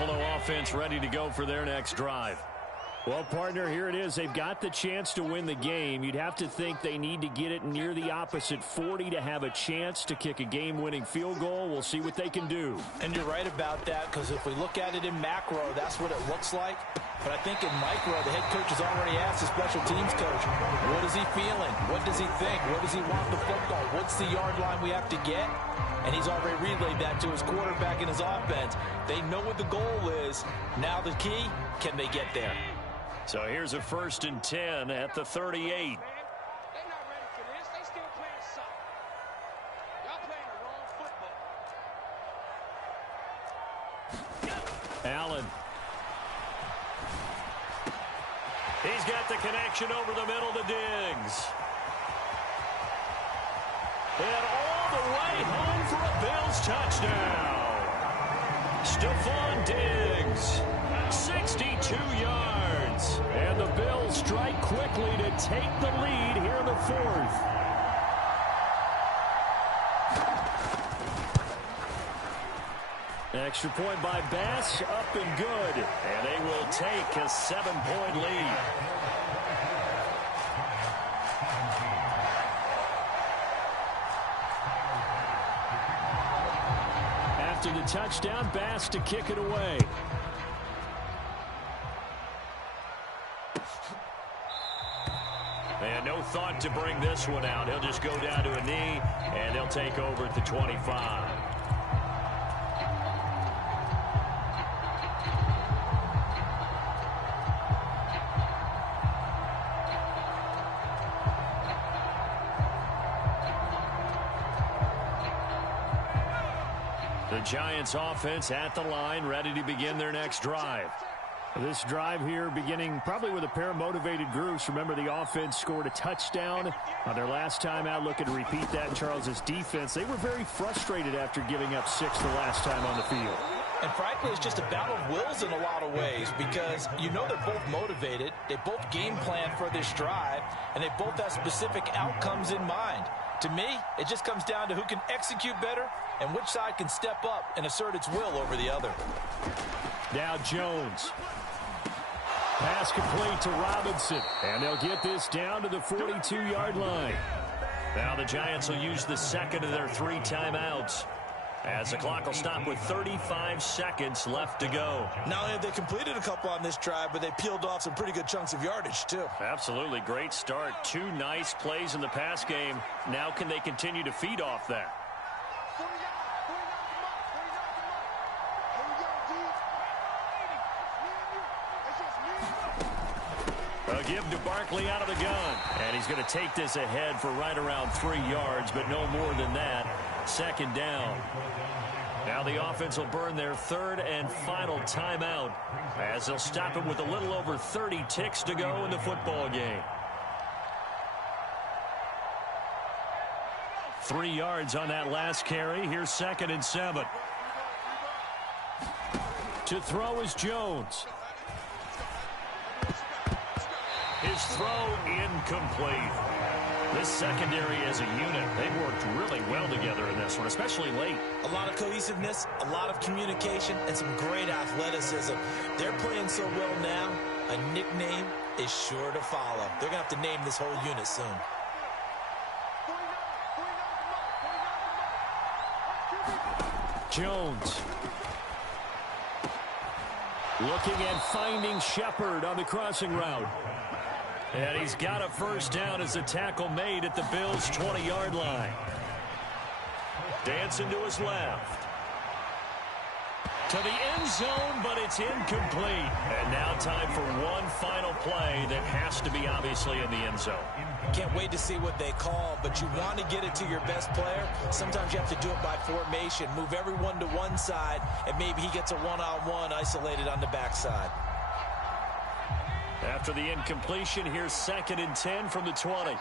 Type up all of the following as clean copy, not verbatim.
Buffalo offense ready to go for their next drive. Well, partner, here it is. They've got the chance to win the game. You'd have to think they need to get it near the opposite 40 to have a chance to kick a game-winning field goal. We'll see what they can do. And you're right about that, because if we look at it in macro, that's what it looks like. But I think in micro, the head coach has already asked the special teams coach, what is he feeling? What does he think? What does he want the football? What's the yard line we have to get? And he's already relayed that to his quarterback and his offense. They know what the goal is. Now the key, can they get there? So here's a 1st and 10 at the 38. They're not ready for this. They still playing soccer. Y'all playing the wrong football. Allen. He's got the connection over the middle to Diggs. And all the way home for a Bills touchdown. Stephon Diggs, 62 yards. And the Bills strike quickly to take the lead here in the 4th. Extra point by Bass, up and good. And they will take a 7-point lead. After the touchdown, Bass to kick it away. And no thought to bring this one out. He'll just go down to a knee, and they'll take over at the 25. The Giants offense at the line, ready to begin their next drive. This drive here beginning probably with a pair of motivated groups. Remember, the offense scored a touchdown on their last time out. Looking to repeat that in Charles' defense. They were very frustrated after giving up 6 the last time on the field. And frankly, it's just a battle of wills in a lot of ways, because you know they're both motivated. They both game plan for this drive, and they both have specific outcomes in mind. To me, it just comes down to who can execute better and which side can step up and assert its will over the other. Now Jones. Pass complete to Robinson. And they'll get this down to the 42-yard line. Now the Giants will use the second of their 3 timeouts, as the clock will stop with 35 seconds left to go. Not only have they completed a couple on this drive, but they peeled off some pretty good chunks of yardage, too. Absolutely. Great start. 2 nice plays in the pass game. Now can they continue to feed off that? A give to Barkley out of the gun. And he's going to take this ahead for right around 3 yards, but no more than that. 2nd down. Now the offense will burn their 3rd and final timeout, as they'll stop it with a little over 30 ticks to go in the football game. 3 yards on that last carry. Here's 2nd and 7. To throw is Jones. His throw incomplete. This secondary as a unit, they've worked really well together in this one, especially late. A lot of cohesiveness, a lot of communication, and some great athleticism. They're playing so well now, a nickname is sure to follow. They're going to have to name this whole unit soon. Jones. Looking at finding Shepard on the crossing route. And he's got a 1st down as the tackle made at the Bills' 20-yard line. Dancing to his left. To the end zone, but it's incomplete. And now time for one final play that has to be obviously in the end zone. Can't wait to see what they call, but you want to get it to your best player. Sometimes you have to do it by formation. Move everyone to one side, and maybe he gets a one-on-one isolated on the backside. After the incompletion, here's 2nd and 10 from the 20.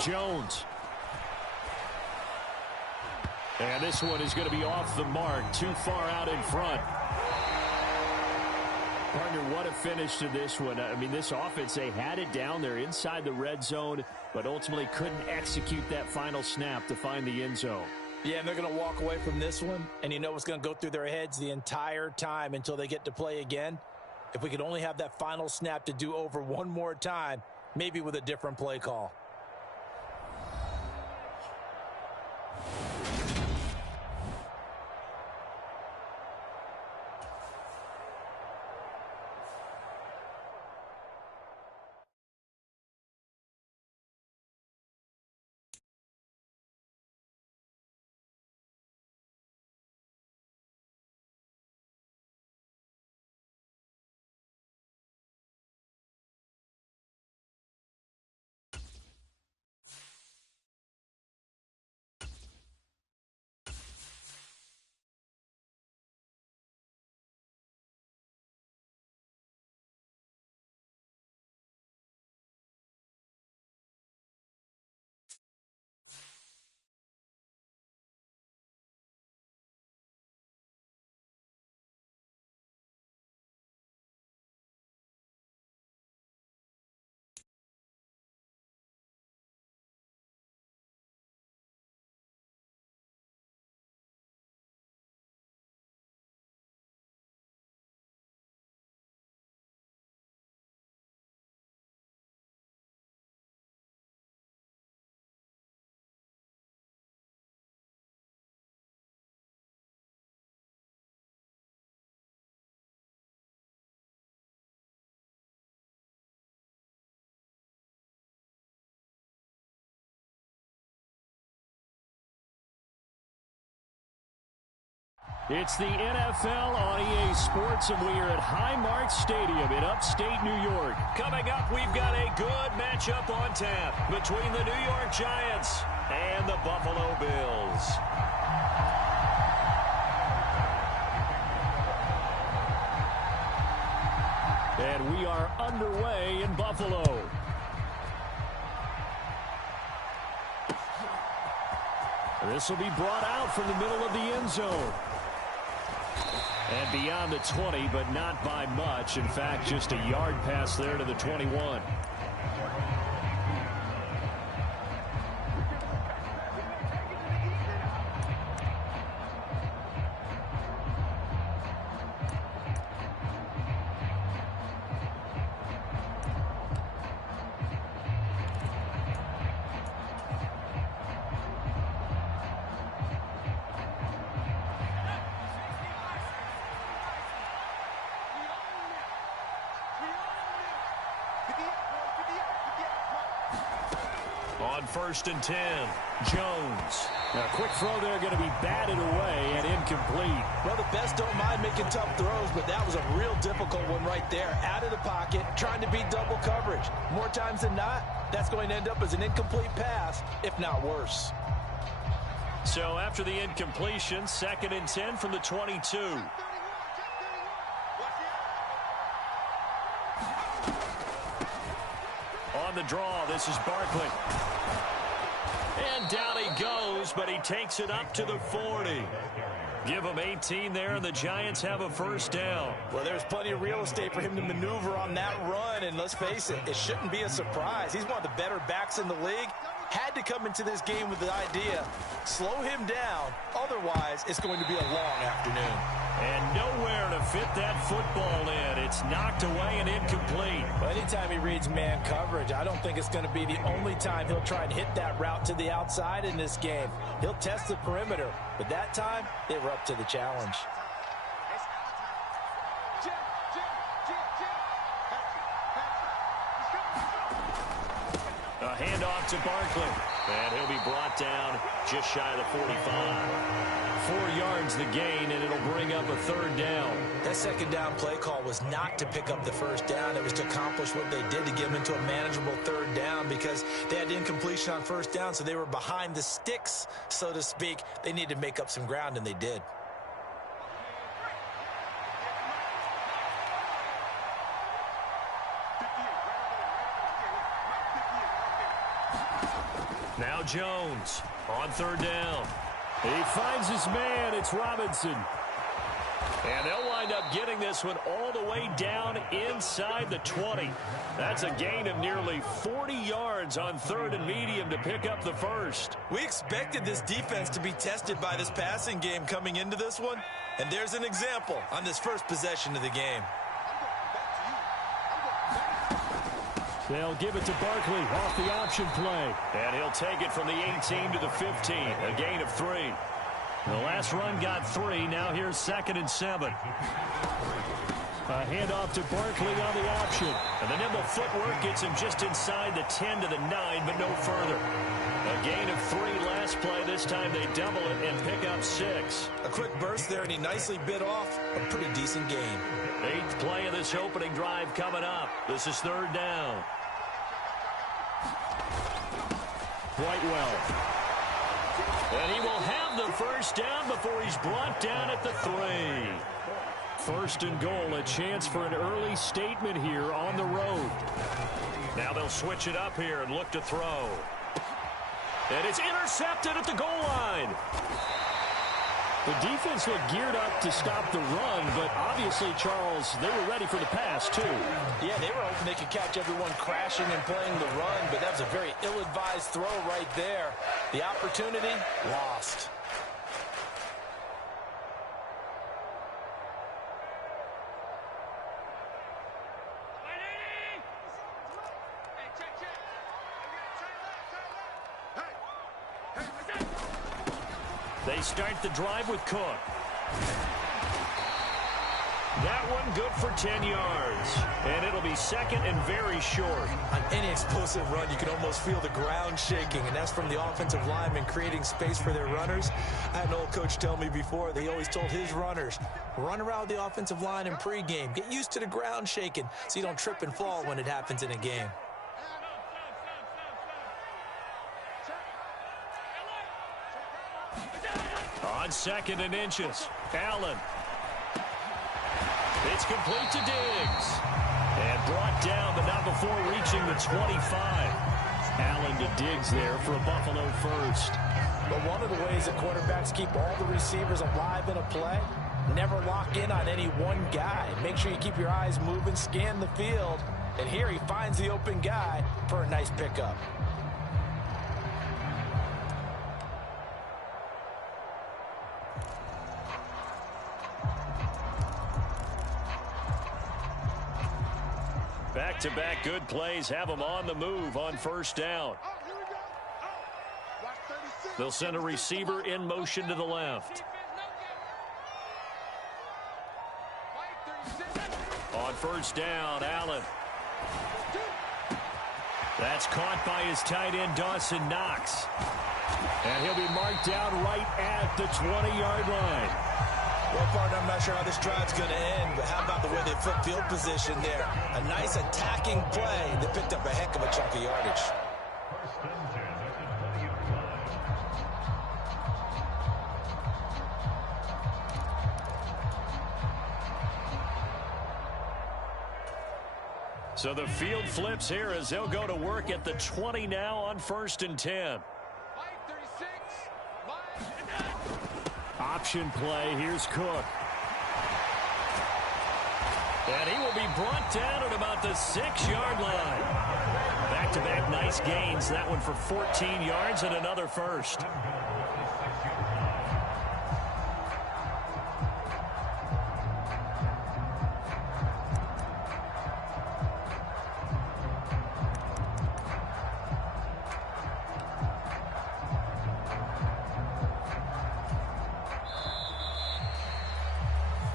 Jones. And this one is going to be off the mark, too far out in front. Partner, what a finish to this one. I mean, this offense, they had it down there inside the red zone, but ultimately couldn't execute that final snap to find the end zone. Yeah, and they're going to walk away from this one, and you know what's going to go through their heads the entire time until they get to play again. If we could only have that final snap to do over one more time, maybe with a different play call. It's the NFL on EA Sports, and we are at Highmark Stadium in upstate New York. Coming up, we've got a good matchup on tap between the New York Giants and the Buffalo Bills. And we are underway in Buffalo. This will be brought out from the middle of the end zone. And beyond the 20, but not by much. In fact, just a yard pass there to the 21. On 1st and 10, Jones. Now, a quick throw there going to be batted away and incomplete. Well, the best don't mind making tough throws, but that was a real difficult one right there. Out of the pocket, trying to beat double coverage. More times than not, that's going to end up as an incomplete pass, if not worse. So after the incompletion, 2nd and 10 from the 22. On the draw, this is Barkley. And down he goes, but he takes it up to the 40. Give him 18 there, and the Giants have a first down. Well, there's plenty of real estate for him to maneuver on that run, and let's face it, it shouldn't be a surprise. He's one of the better backs in the league. Had to come into this game with the idea, slow him down, otherwise it's going to be a long afternoon. And nowhere to fit that football in. It's knocked away and incomplete. Well, anytime he reads man coverage, I don't think it's going to be the only time he'll try and hit that route to the outside in this game. He'll test the perimeter, but that time they were up to the challenge. A handoff to Barkley. And he'll be brought down just shy of the 45. 4 yards the gain, and it'll bring up a 3rd down. That 2nd down play call was not to pick up the 1st down. It was to accomplish what they did to get them into a manageable 3rd down because they had incompletion on 1st down, so they were behind the sticks, so to speak. They needed to make up some ground, and they did. Now Jones on 3rd down. He finds his man. It's Robinson. And they'll wind up getting this one all the way down inside the 20. That's a gain of nearly 40 yards on 3rd and medium to pick up the first. We expected this defense to be tested by this passing game coming into this one. And there's an example on this first possession of the game. They'll give it to Barkley off the option play. And he'll take it from the 18 to the 15, a gain of 3. The last run got 3. Now here's 2nd and 7. A handoff to Barkley on the option. And the nimble footwork gets him just inside the 10 to the 9, but no further. A gain of 3 last play. This time they double it and pick up 6. A quick burst there, and he nicely bit off a pretty decent gain. 8th play of this opening drive coming up. This is 3rd down. Brightwell. And he will have the first down before he's brought down at the 3. 1st and goal, a chance for an early statement here on the road. Now they'll switch it up here and look to throw. And it's intercepted at the goal line. The defense looked geared up to stop the run, but obviously, Charles, they were ready for the pass, too. Yeah, they were hoping they could catch everyone crashing and playing the run, but that was a very ill-advised throw right there. The opportunity, lost. They start the drive with Cook. That one good for 10 yards. And it'll be 2nd and very short. On any explosive run, you can almost feel the ground shaking, and that's from the offensive linemen creating space for their runners. I had an old coach tell me before, they always told his runners, run around the offensive line in pregame. Get used to the ground shaking so you don't trip and fall when it happens in a game. On 2nd and inches, Allen. It's complete to Diggs. And brought down, but not before reaching the 25. Allen to Diggs there for a Buffalo first. But one of the ways that quarterbacks keep all the receivers alive in a play, never lock in on any one guy. Make sure you keep your eyes moving, scan the field. And here he finds the open guy for a nice pickup. Back-to-back good plays have them on the move on 1st down. They'll send a receiver in motion to the left. On 1st down, Allen. That's caught by his tight end, Dawson Knox. And he'll be marked down right at the 20-yard line. Well, partner, I'm not sure how this drive's going to end, but how about the way they flip field position there? A nice attacking play. They picked up a heck of a chunk of yardage. So the field flips here as they'll go to work at the 20 now on 1st and 10. Option play. Here's Cook. And he will be brought down at about the 6-yard line. Back-to-back nice gains. That one for 14 yards and another first.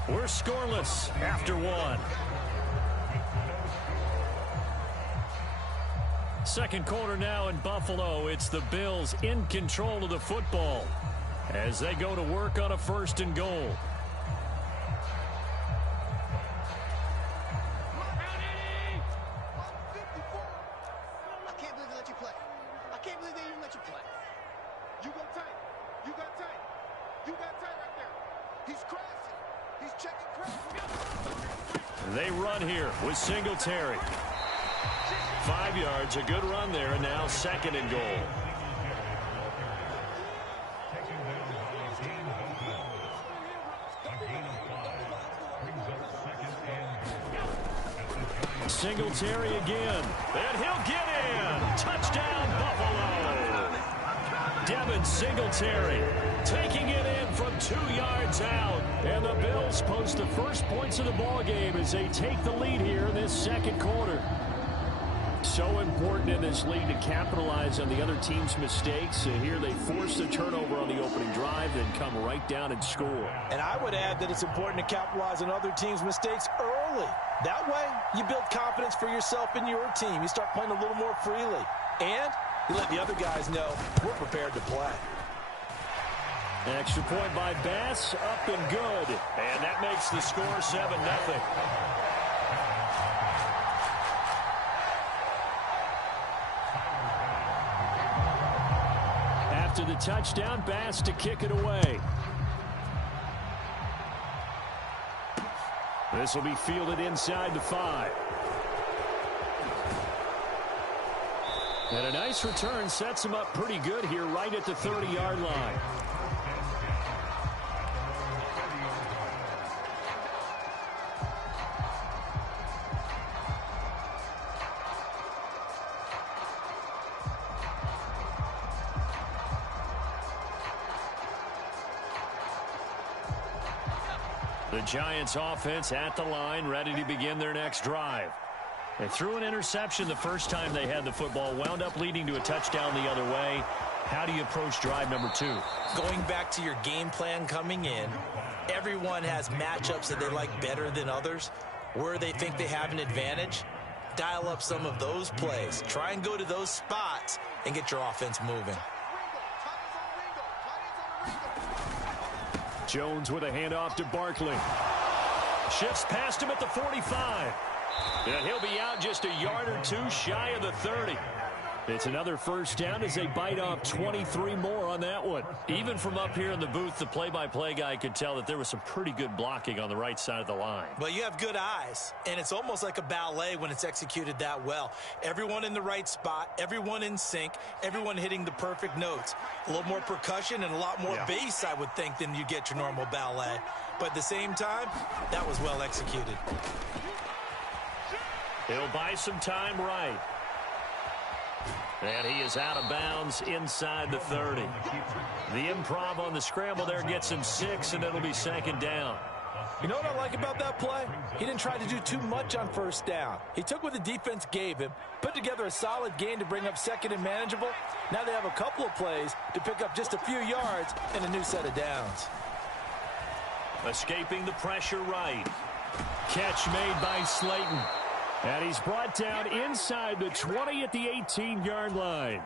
We're scoreless after 1. Second quarter now in Buffalo. It's the Bills in control of the football as they go to work on a 1st and goal. I can't believe they let you play. I can't believe they even let you play. You go tight. You got tight. You got tight right there. He's crashing. He's checking crash. They run here with Singletary. 5 yards, a good run there, and now 2nd and goal. Singletary again. And he'll get in. Touchdown, Buffalo. Devin Singletary taking it in from 2 yards out. And the Bills post the first points of the ballgame as they take the lead here in this second quarter. So important in this league to capitalize on the other team's mistakes. Here they force the turnover on the opening drive, then come right down and score. And I would add that it's important to capitalize on other teams' mistakes early. That way, you build confidence for yourself and your team. You start playing a little more freely. And you let the other guys know we're prepared to play. Extra point by Bass, up and good. And that makes the score 7-0. After the touchdown, Bass to kick it away. This will be fielded inside the 5. And a nice return sets him up pretty good here right at the 30-yard line. The Giants offense at the line, ready to begin their next drive. They threw an interception the first time they had the football, wound up leading to a touchdown the other way. How do you approach drive number 2? Going back to your game plan coming in, everyone has matchups that they like better than others. Where they think they have an advantage, dial up some of those plays. Try and go to those spots and get your offense moving. Jones with a handoff to Barkley. Shifts past him at the 45. And he'll be out just a yard or 2 shy of the 30. It's another first down as they bite off 23 more on that one. Even from up here in the booth, the play-by-play guy could tell that there was some pretty good blocking on the right side of the line. Well, you have good eyes, and it's almost like a ballet when it's executed that well. Everyone in the right spot, everyone in sync, everyone hitting the perfect notes. A little more percussion and a lot more bass, I would think, than you get your normal ballet. But at the same time, that was well executed. He'll buy some time right. And he is out of bounds inside the 30. The improv on the scramble there gets him 6, and it'll be second down. You know what I like about that play? He didn't try to do too much on first down. He took what the defense gave him, put together a solid gain to bring up second and manageable. Now they have a couple of plays to pick up just a few yards and a new set of downs. Escaping the pressure right. Catch made by Slayton. And he's brought down inside the 20 at the 18-yard line.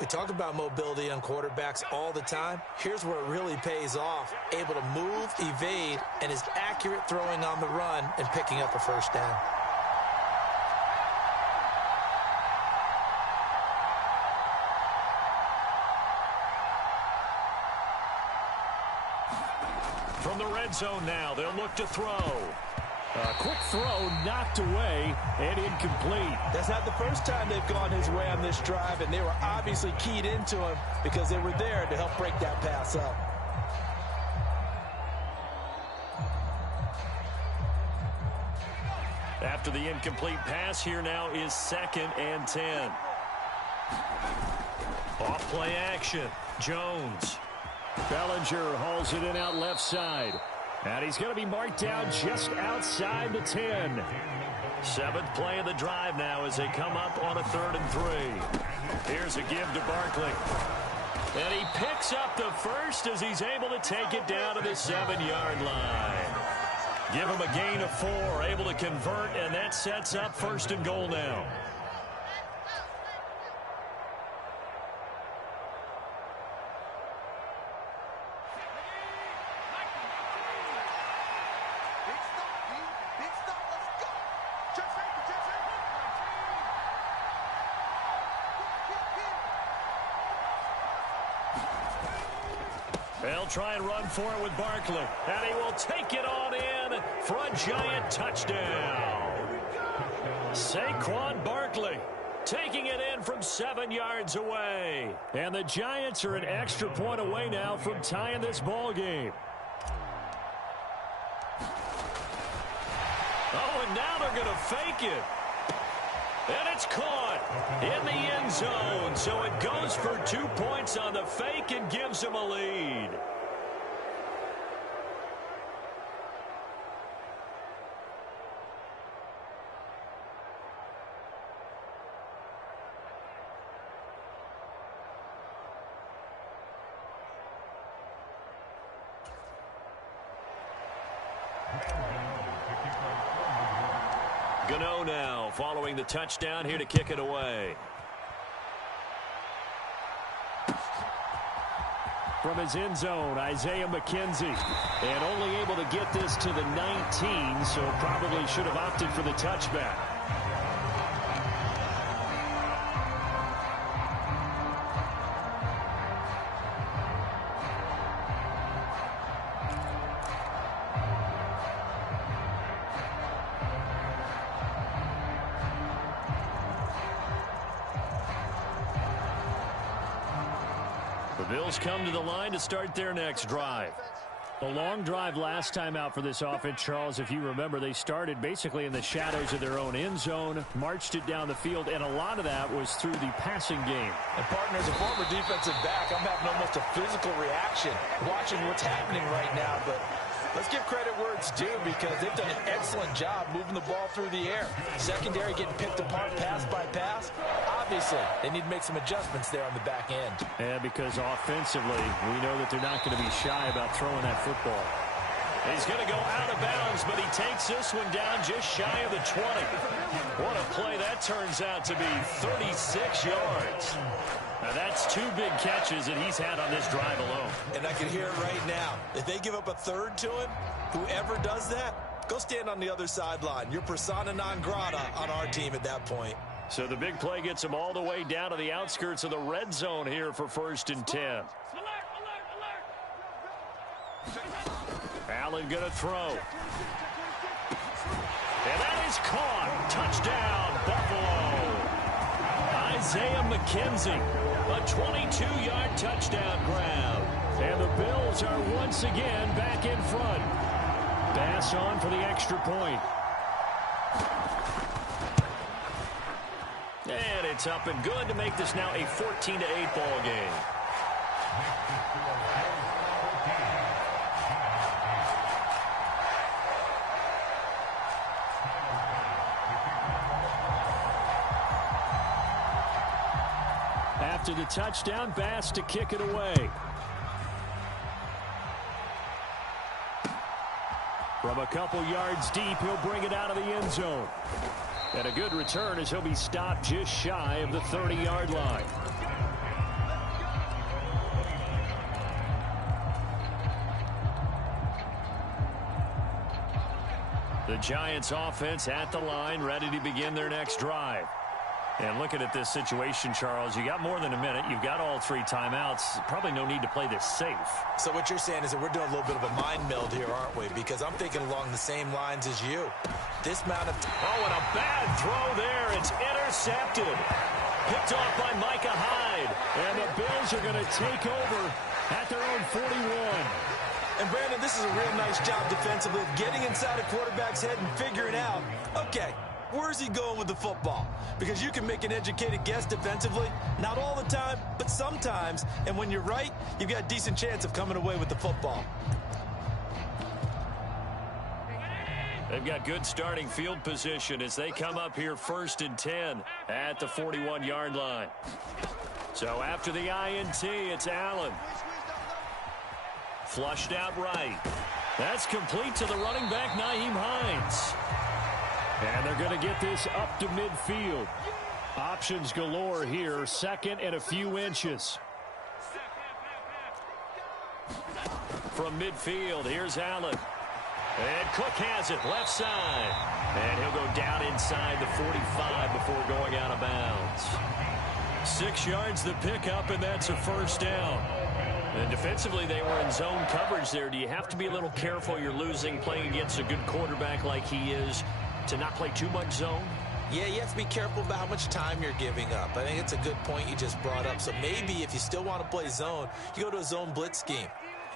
We talk about mobility on quarterbacks all the time. Here's where it really pays off. Able to move, evade, and is accurate throwing on the run and picking up a first down. From the red zone now, they'll look to throw. A quick throw knocked away and incomplete. That's not the first time they've gone his way on this drive, and they were obviously keyed into him because they were there to help break that pass up. After the incomplete pass, here now is 2nd and 10. Off play action. Jones. Bellinger hauls it in out left side. And he's going to be marked down just outside the 10. 7th play of the drive now as they come up on a 3rd and 3. Here's a give to Barkley. And he picks up the first as he's able to take it down to the 7-yard line. Give him a gain of 4, able to convert, and that sets up 1st and goal now. They'll try and run for it with Barkley. And he will take it on in for a Giant touchdown. Saquon Barkley taking it in from 7 yards away. And the Giants are an extra point away now from tying this ball game. Oh, and now they're going to fake it. And it's caught in the end zone. So it goes for 2 points on the fake and gives them a lead. Gano now following the touchdown here to kick it away. From his end zone, Isaiah McKenzie. And only able to get this to the 19, so probably should have opted for the touchback. Bills come to the line to start their next drive. A long drive last time out for this offense, Charles. If you remember, they started basically in the shadows of their own end zone, marched it down the field, and a lot of that was through the passing game. And, partner, as a former defensive back, I'm having almost a physical reaction watching what's happening right now. But let's give credit where it's due because they've done an excellent job moving the ball through the air. Secondary getting picked apart pass by pass. Obviously, they need to make some adjustments there on the back end. Yeah, because offensively, we know that they're not going to be shy about throwing that football. He's going to go out of bounds, but he takes this one down just shy of the 20. What a play that turns out to be, 36 yards. Now, that's 2 big catches that he's had on this drive alone. And I can hear it right now. If they give up a third to him, whoever does that, go stand on the other sideline. You're persona non grata on our team at that point. So the big play gets him all the way down to the outskirts of the red zone here for 1st and 10. Allen going to throw. And that is caught. Touchdown, Buffalo. Isaiah McKenzie, a 22-yard touchdown grab. And the Bills are once again back in front. Bass on for the extra point. And it's up and good to make this now a 14-8 ball game. After the touchdown, Bass to kick it away. From a couple yards deep, he'll bring it out of the end zone. And a good return as he'll be stopped just shy of the 30-yard line. The Giants offense at the line, ready to begin their next drive. And looking at this situation, Charles, you got more than a minute. You've got all 3 timeouts. Probably no need to play this safe. So what you're saying is that we're doing a little bit of a mind meld here, aren't we? Because I'm thinking along the same lines as you. This amount of oh, and a bad throw there. It's intercepted. Picked off by Micah Hyde. And the Bills are going to take over at their own 41. And, Brandon, this is a real nice job defensively of getting inside a quarterback's head and figuring out, okay, where's he going with the football? Because you can make an educated guess defensively. Not all the time, but sometimes. And when you're right, you've got a decent chance of coming away with the football. They've got good starting field position as they come up here 1st and 10 at the 41-yard line. So after the INT, it's Allen. Flushed out right. That's complete to the running back, Nyheim Hines. And they're going to get this up to midfield. Options galore here. 2nd and a few inches. From midfield, here's Allen. And Cook has it, left side. And he'll go down inside the 45 before going out of bounds. 6 yards the pickup, and that's a 1st down. And defensively, they were in zone coverage there. Do you have to be a little careful? You're losing, playing against a good quarterback like he is, to not play too much zone? Yeah, you have to be careful about how much time you're giving up. I think it's a good point you just brought up. So maybe if you still want to play zone, you go to a zone blitz scheme.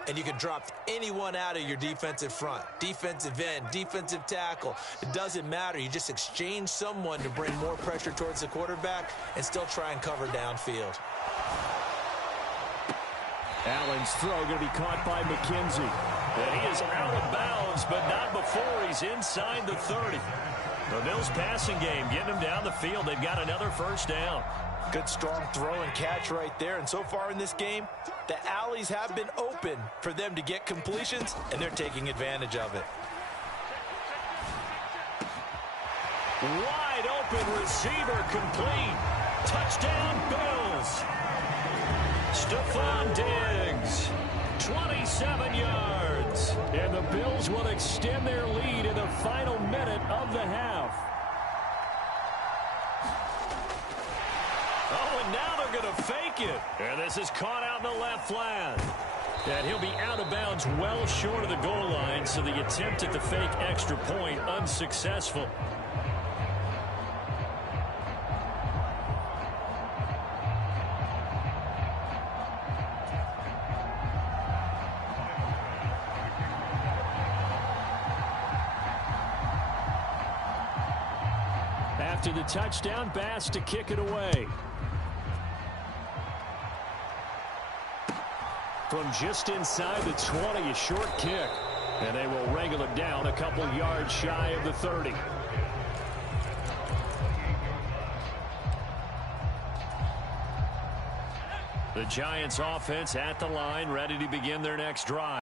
and you can drop anyone out of your defensive front. Defensive end, defensive tackle. It doesn't matter. You just exchange someone to bring more pressure towards the quarterback and still try and cover downfield. Allen's throw going to be caught by McKenzie. And he is out of bounds, but not before he's inside the 30. The Bills passing game getting him down the field. They've got another first down. Good, strong throw and catch right there. And so far in this game, the alleys have been open for them to get completions, and they're taking advantage of it. Wide open receiver complete. Touchdown, Bills. Stephon Diggs, 27 yards. And the Bills will extend their lead in the final minute of the half. Oh, and now they're going to fake it. And this is caught out in the left flat. And he'll be out of bounds well short of the goal line, so the attempt at the fake extra point unsuccessful. After the touchdown, Bass to kick it away. From just inside the 20, a short kick. And they will wrangle it down a couple yards shy of the 30. The Giants offense at the line, ready to begin their next drive.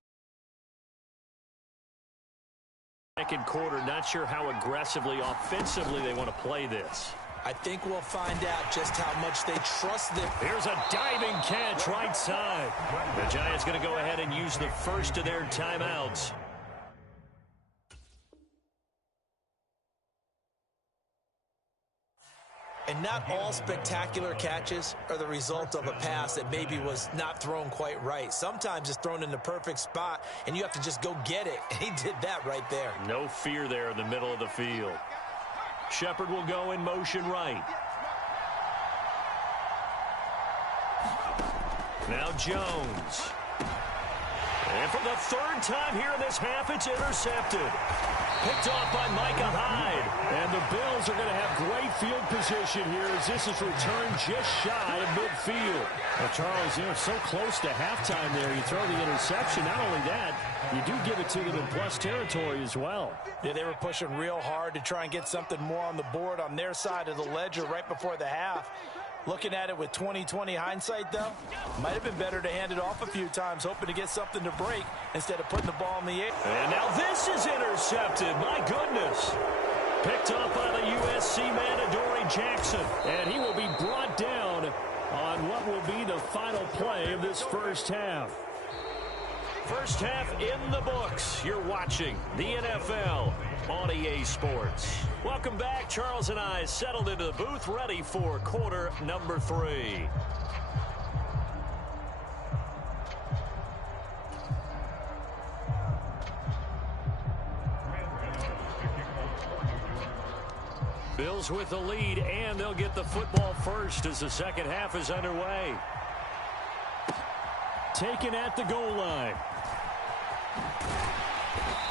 Second quarter, not sure how aggressively, offensively they want to play this. I think we'll find out just how much they trust them. Here's a diving catch right side. The Giants going to go ahead and use the first of their timeouts. And not all spectacular catches are the result of a pass that maybe was not thrown quite right. Sometimes it's thrown in the perfect spot, and you have to just go get it. And he did that right there. No fear there in the middle of the field. Shepard will go in motion right. Now Jones. And for the third time here in this half, it's intercepted. Picked off by Micah Hyde. And the Bills are going to have great field position here as this is returned just shy of midfield. Well, Charles, you know, so close to halftime there. You throw the interception. Not only that, you do give it to them in plus territory as well. Yeah, they were pushing real hard to try and get something more on the board on their side of the ledger right before the half. Looking at it with 20/20 hindsight, though, might have been better to hand it off a few times, hoping to get something to break instead of putting the ball in the air. And now this is intercepted. My goodness. Picked up by the USC man, Adoree Jackson. And he will be brought down on what will be the final play of this first half. First half in the books. You're watching the NFL on EA Sports. Welcome back. Charles and I settled into the booth, ready for quarter number 3. Bills with the lead, and they'll get the football first as the second half is underway. Taken at the goal line.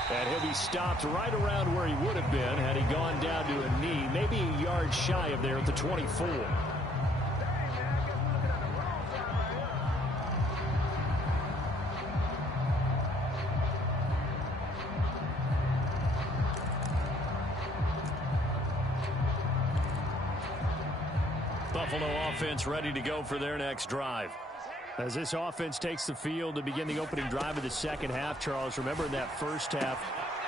And he'll be stopped right around where he would have been had he gone down to a knee, maybe a yard shy of there at the 24. Buffalo offense ready to go for their next drive. As this offense takes the field to begin the opening drive of the second half, Charles, remember in that first half,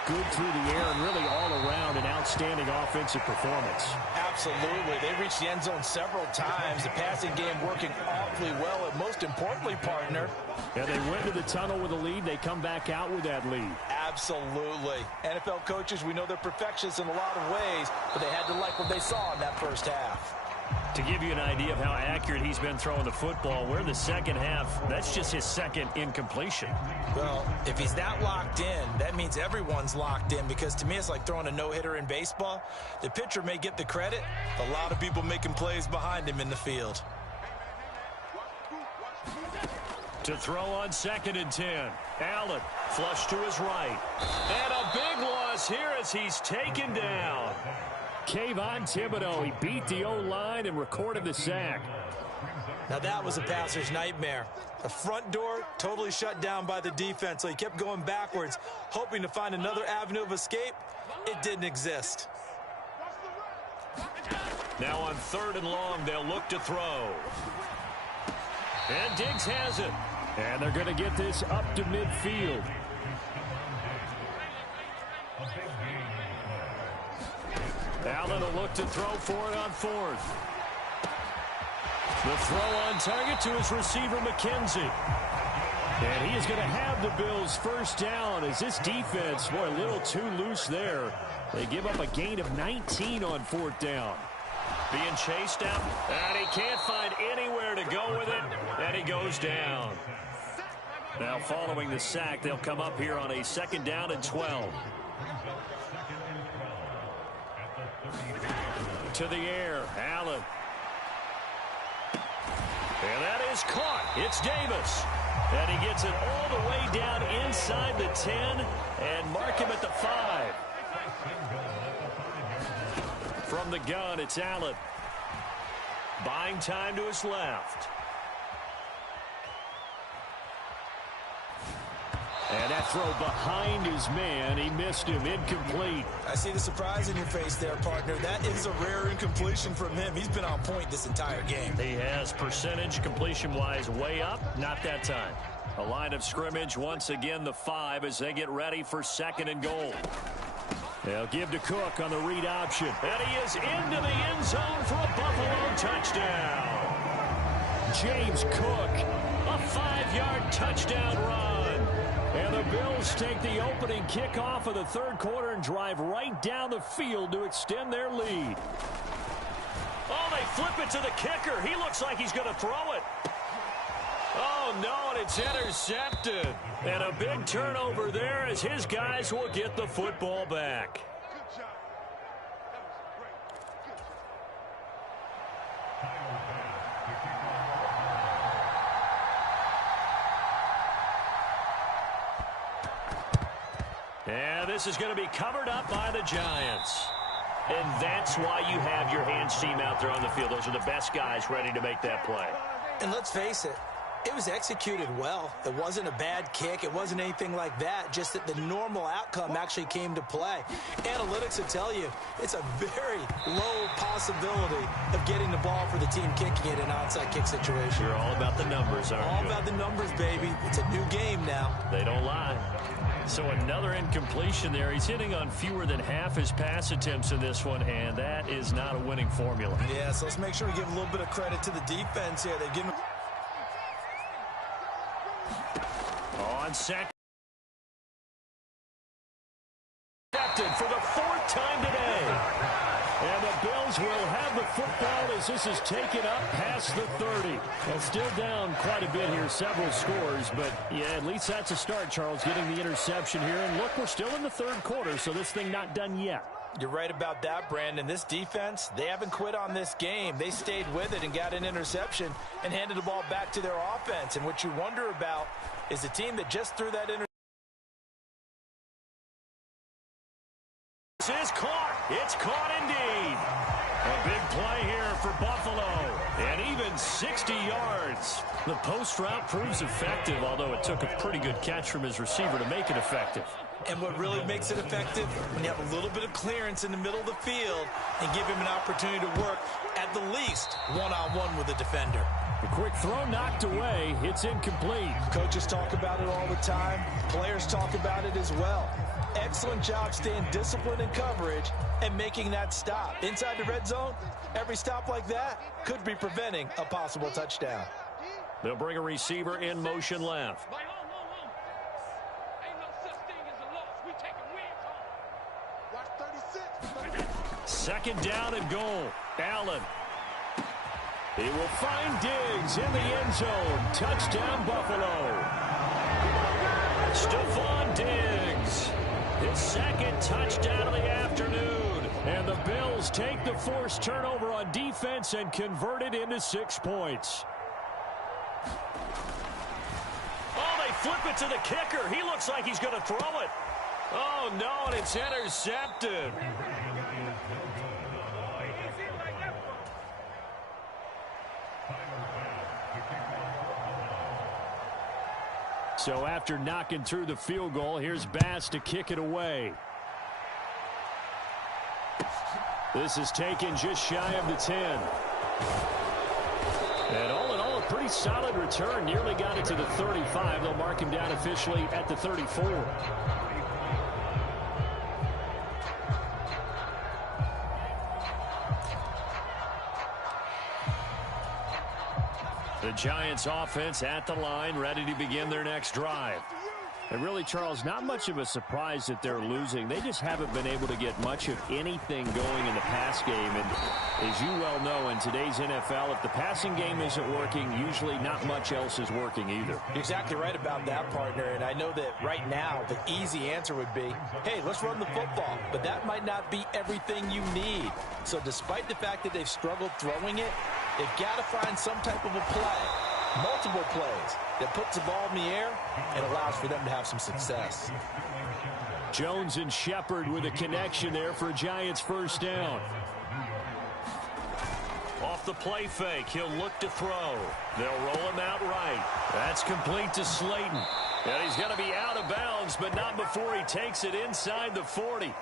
good through the air and really all around an outstanding offensive performance. Absolutely. They reached the end zone several times. The passing game working awfully well, and most importantly, partner. Yeah, they went to the tunnel with a lead. They come back out with that lead. Absolutely. NFL coaches, we know they're perfectionists in a lot of ways, but they had to like what they saw in that first half. To give you an idea of how accurate he's been throwing the football, we're in the second half. That's just his second incompletion. Well, if he's not locked in, that means everyone's locked in, because to me it's like throwing a no-hitter in baseball. The pitcher may get the credit, a lot of people making plays behind him in the field. To throw on 2nd and 10. Allen flush to his right. And a big loss here as he's taken down. Kayvon Thibodeaux, he beat the O-line and recorded the sack. Now that was a passer's nightmare. The front door totally shut down by the defense, so he kept going backwards, hoping to find another avenue of escape. It didn't exist. Now on 3rd and long, they'll look to throw. And Diggs has it. And they're going to get this up to midfield. Allen will look to throw for it on 4th. The throw on target to his receiver, McKenzie. And he is going to have the Bills first down as this defense, boy, a little too loose there. They give up a gain of 19 on 4th down. Being chased out, and he can't find anywhere to go with it, and he goes down. Now following the sack, they'll come up here on a 2nd down and 12. To the air, Allen. And that is caught. It's Davis. And he gets it all the way down inside the 10 and mark him at the 5. From the gun, it's Allen. Buying time to his left. And that throw behind his man. He missed him. Incomplete. I see the surprise in your face there, partner. That is a rare incompletion from him. He's been on point this entire game. He has percentage completion-wise way up. Not that time. A line of scrimmage once again the 5 as they get ready for 2nd and goal. They'll give to Cook on the read option. And he is into the end zone for a Buffalo touchdown. James Cook. A 5-yard touchdown run. And the Bills take the opening kickoff of the 3rd quarter and drive right down the field to extend their lead. Oh, they flip it to the kicker. He looks like he's going to throw it. Oh, no, and it's intercepted. And a big turnover there as his guys will get the football back. Good job. That was great. Good job. And this is going to be covered up by the Giants. And that's why you have your hands team out there on the field. Those are the best guys ready to make that play. And let's face it, it was executed well. It wasn't a bad kick. It wasn't anything like that. Just that the normal outcome actually came to play. Analytics will tell you it's a very low possibility of getting the ball for the team kicking it in an onside kick situation. You're all about the numbers, aren't you? All about the numbers, baby. It's a new game now. They don't lie. So another incompletion there. He's hitting on fewer than half his pass attempts in this one, and that is not a winning formula. Yeah, so let's make sure we give a little bit of credit to the defense here. They've given on second. For the 4th time today. And the Bills will have the football as this is taken up past the 30. Well, still down quite a bit here, several scores, but yeah, at least that's a start, Charles, getting the interception here. And look, we're still in the 3rd quarter, so this thing not done yet. You're right about that, Brandon. This defense, they haven't quit on this game. They stayed with it and got an interception and handed the ball back to their offense. And what you wonder about is the team that just threw that interception. This is caught. It's caught indeed. A big play here for Buffalo. And even 60 yards. The post route proves effective, although it took a pretty good catch from his receiver to make it effective. And what really makes it effective, when you have a little bit of clearance in the middle of the field and give him an opportunity to work at the least one-on-one with the defender. The quick throw knocked away. It's incomplete. Coaches talk about it all the time. Players talk about it as well. Excellent job staying disciplined in coverage and making that stop. Inside the red zone, every stop like that could be preventing a possible touchdown. They'll bring a receiver in motion left. Ain't no such thing as a loss. We taking wins home. Watch 36. 2nd down and goal. Allen. He will find Diggs in the end zone. Touchdown, Buffalo. Stephon Diggs. His 2nd touchdown of the afternoon. And the Bills take the forced turnover on defense and convert it into 6 points. flip it to the kicker. He looks like he's going to throw it. Oh, no, and it's intercepted. So after knocking through the field goal, here's Bass to kick it away. This is taken just shy of the 10. And all in all, a pretty solid return. Nearly got it to the 35. They'll mark him down officially at the 34. The Giants offense at the line, ready to begin their next drive. And really, Charles, not much of a surprise that they're losing. They just haven't been able to get much of anything going in the pass game. And as you well know, in today's NFL, if the passing game isn't working, usually not much else is working either. You're exactly right about that, partner. And I know that right now the easy answer would be, hey, let's run the football. But that might not be everything you need. So despite the fact that they've struggled throwing it, they've got to find some type of a play, multiple plays, that puts the ball in the air and allows for them to have some success. Jones and Shepard with a connection there for a Giants first down. Off the play fake, he'll look to throw. They'll roll him out right. That's complete to Slayton. And he's going to be out of bounds, but not before he takes it inside the 40.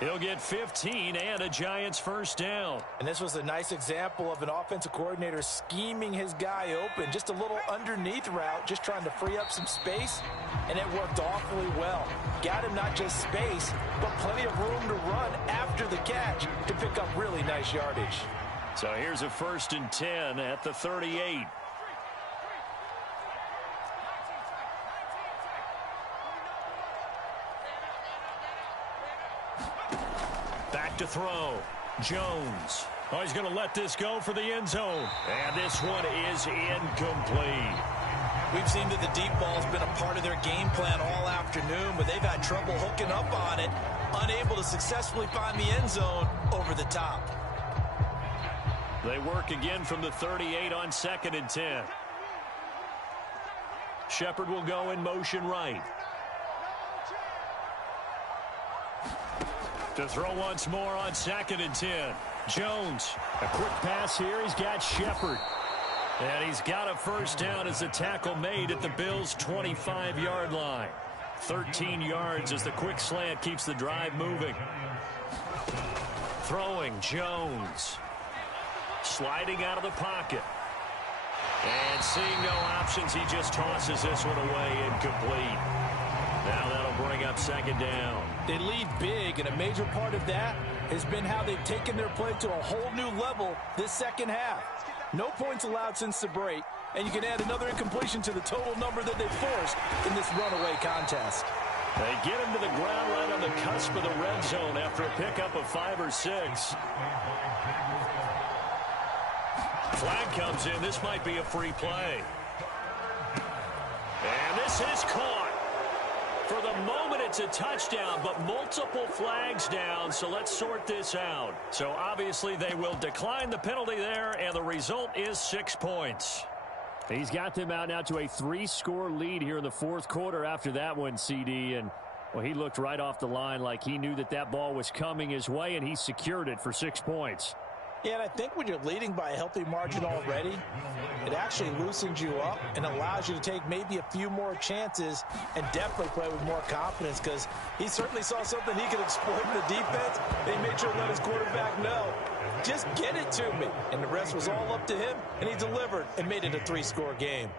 He'll get 15 and a Giants first down. And this was a nice example of an offensive coordinator scheming his guy open. Just a little underneath route, just trying to free up some space, and it worked awfully well. Got him not just space, but plenty of room to run after the catch to pick up really nice yardage. So here's a 1st and 10 at the 38. Back to throw. Jones. Oh, he's going to let this go for the end zone. And this one is incomplete. We've seen that the deep ball's been a part of their game plan all afternoon, but they've had trouble hooking up on it, unable to successfully find the end zone over the top. They work again from the 38 on 2nd and 10. Shepard will go in motion right. To throw once more on 2nd and 10. Jones. A quick pass here. He's got Shepard. And he's got a first down as the tackle made at the Bills' 25-yard line. 13 yards as the quick slant keeps the drive moving. Throwing Jones. Sliding out of the pocket. And seeing no options, he just tosses this one away, incomplete. Now that'll bring up 2nd down. They lead big, and a major part of that has been how they've taken their play to a whole new level this second half. No points allowed since the break, and you can add another incompletion to the total number that they forced in this runaway contest. They get him to the ground right on the cusp of the red zone after a pickup of 5 or 6. Flag comes in. This might be a free play. And this is caught. For the moment, it's a touchdown, but multiple flags down, so let's sort this out. So obviously they will decline the penalty there, and the result is 6 points. He's got them out now to a 3-score lead here in the 4th quarter after that one, CD. And, well, he looked right off the line like he knew that that ball was coming his way, and he secured it for 6 points. Yeah, and I think when you're leading by a healthy margin already, it actually loosens you up and allows you to take maybe a few more chances and definitely play with more confidence, because he certainly saw something he could exploit in the defense. They made sure to let his quarterback know, just get it to me. And the rest was all up to him, and he delivered and made it a 3-score game.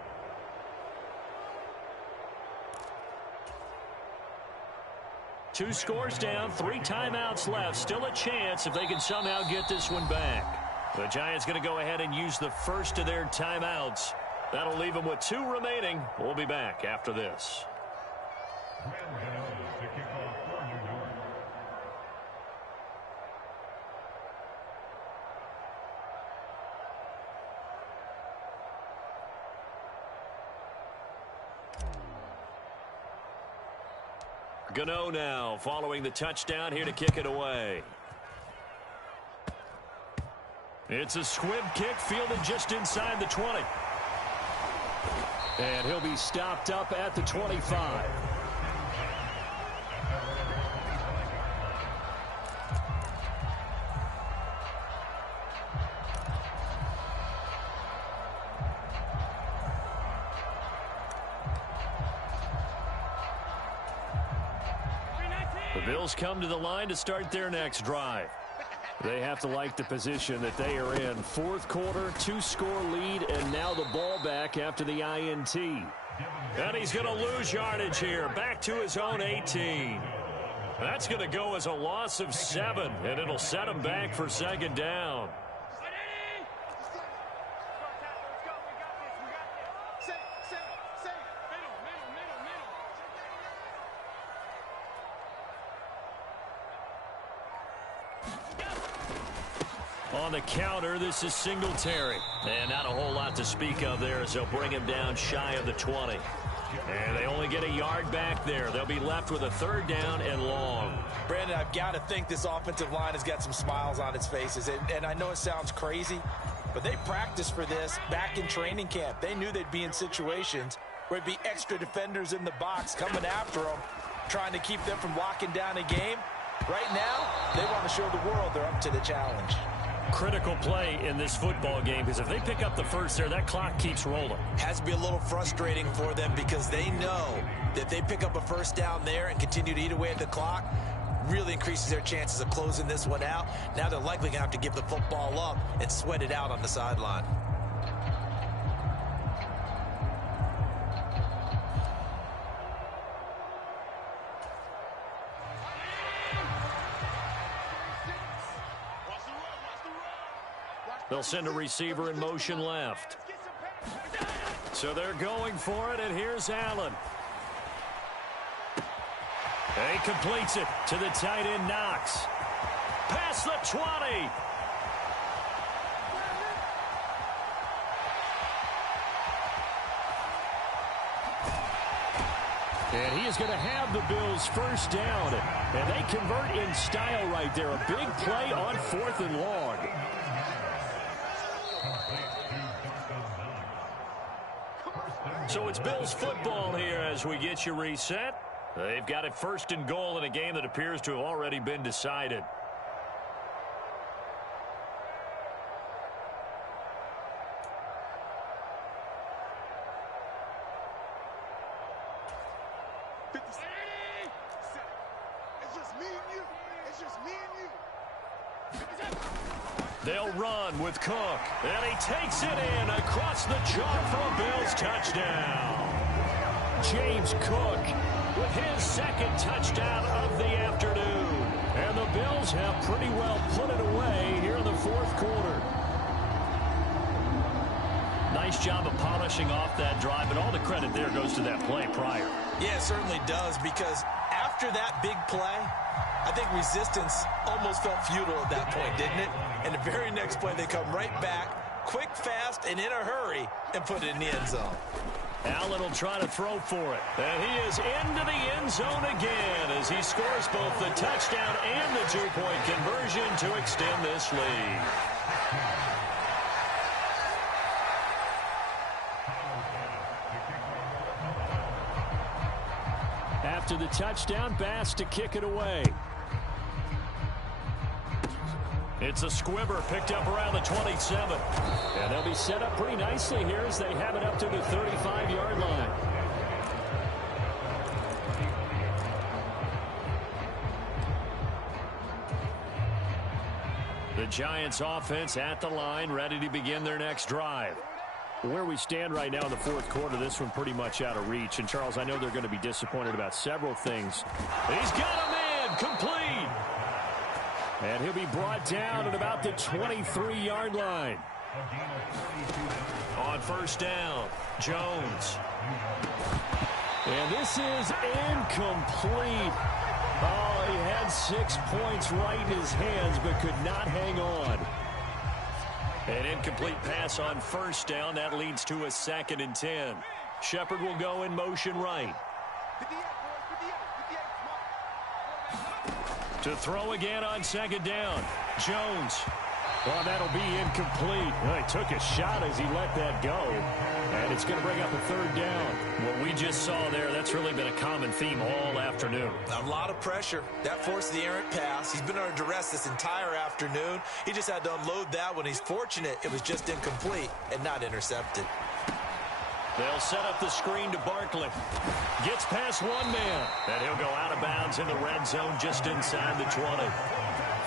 Two scores down, 3 timeouts left. Still a chance if they can somehow get this one back. The Giants going to go ahead and use the first of their timeouts. That'll leave them with 2 remaining. We'll be back after this. Gano now following the touchdown, here to kick it away. It's a squib kick fielded just inside the 20. And he'll be stopped up at the 25. The Bills come to the line to start their next drive. They have to like the position that they are in. Fourth quarter, 2-score lead, and now the ball back after the INT. And he's going to lose yardage here. Back to his own 18. That's going to go as a loss of 7, and it'll set him back for second down. On the counter, this is Singletary. And not a whole lot to speak of there as they'll bring him down shy of the 20. And they only get a yard back there. They'll be left with a third down and long. Brandon, I've got to think this offensive line has got some smiles on its faces. And I know it sounds crazy, but they practiced for this back in training camp. They knew they'd be in situations where it'd be extra defenders in the box coming after them, trying to keep them from locking down a game. Right now, they want to show the world they're up to the challenge. Critical play in this football game, because if they pick up the first there, that clock keeps rolling. Has to be a little frustrating for them because they know that they pick up a first down there and continue to eat away at the clock, really increases their chances of closing this one out. Now they're likely going to have to give the football up and sweat it out on the sideline. They'll send a receiver in motion left. So they're going for it, and here's Allen. He completes it to the tight end, Knox. Past the 20. And he is going to have the Bills first down. And they convert in style right there. A big play on 4th and long. So it's Bills football here as we get you reset. They've got it first and goal in a game that appears to have already been decided. It's just me and you. It's just me and you. They'll run with Cook, and he takes it in across the chalk for a Bills touchdown. James Cook with his second touchdown of the afternoon. And the Bills have pretty well put it away here in the fourth quarter. Nice job of polishing off that drive, but all the credit there goes to that play prior. Yeah, it certainly does, because after that big play, I think resistance almost felt futile at that point, didn't it? And the very next play, they come right back, quick, fast, and in a hurry, and put it in the end zone. Allen will try to throw for it. And he is into the end zone again as he scores both the touchdown and the two-point conversion to extend this lead. After the touchdown, Bass to kick it away. It's a squibber picked up around the 27. And they'll be set up pretty nicely here as they have it up to the 35-yard line. The Giants offense at the line, ready to begin their next drive. Where we stand right now in the fourth quarter, this one pretty much out of reach. And, Charles, I know they're going to be disappointed about several things. He's got a man complete. And he'll be brought down at about the 23-yard line. On first down, Jones. And this is incomplete. Oh, he had 6 points right in his hands but could not hang on. An incomplete pass on first down. That leads to a 2nd and 10. Shepard will go in motion right. To throw again on 2nd down. Jones. Well, that'll be incomplete. Well, he took a shot as he let that go. And it's going to bring up a third down. What we just saw there, that's really been a common theme all afternoon. A lot of pressure. That forced the errant pass. He's been under duress this entire afternoon. He just had to unload that one. He's fortunate it was just incomplete and not intercepted. They'll set up the screen to Barkley. Gets past one man. And he'll go out of bounds in the red zone just inside the 20.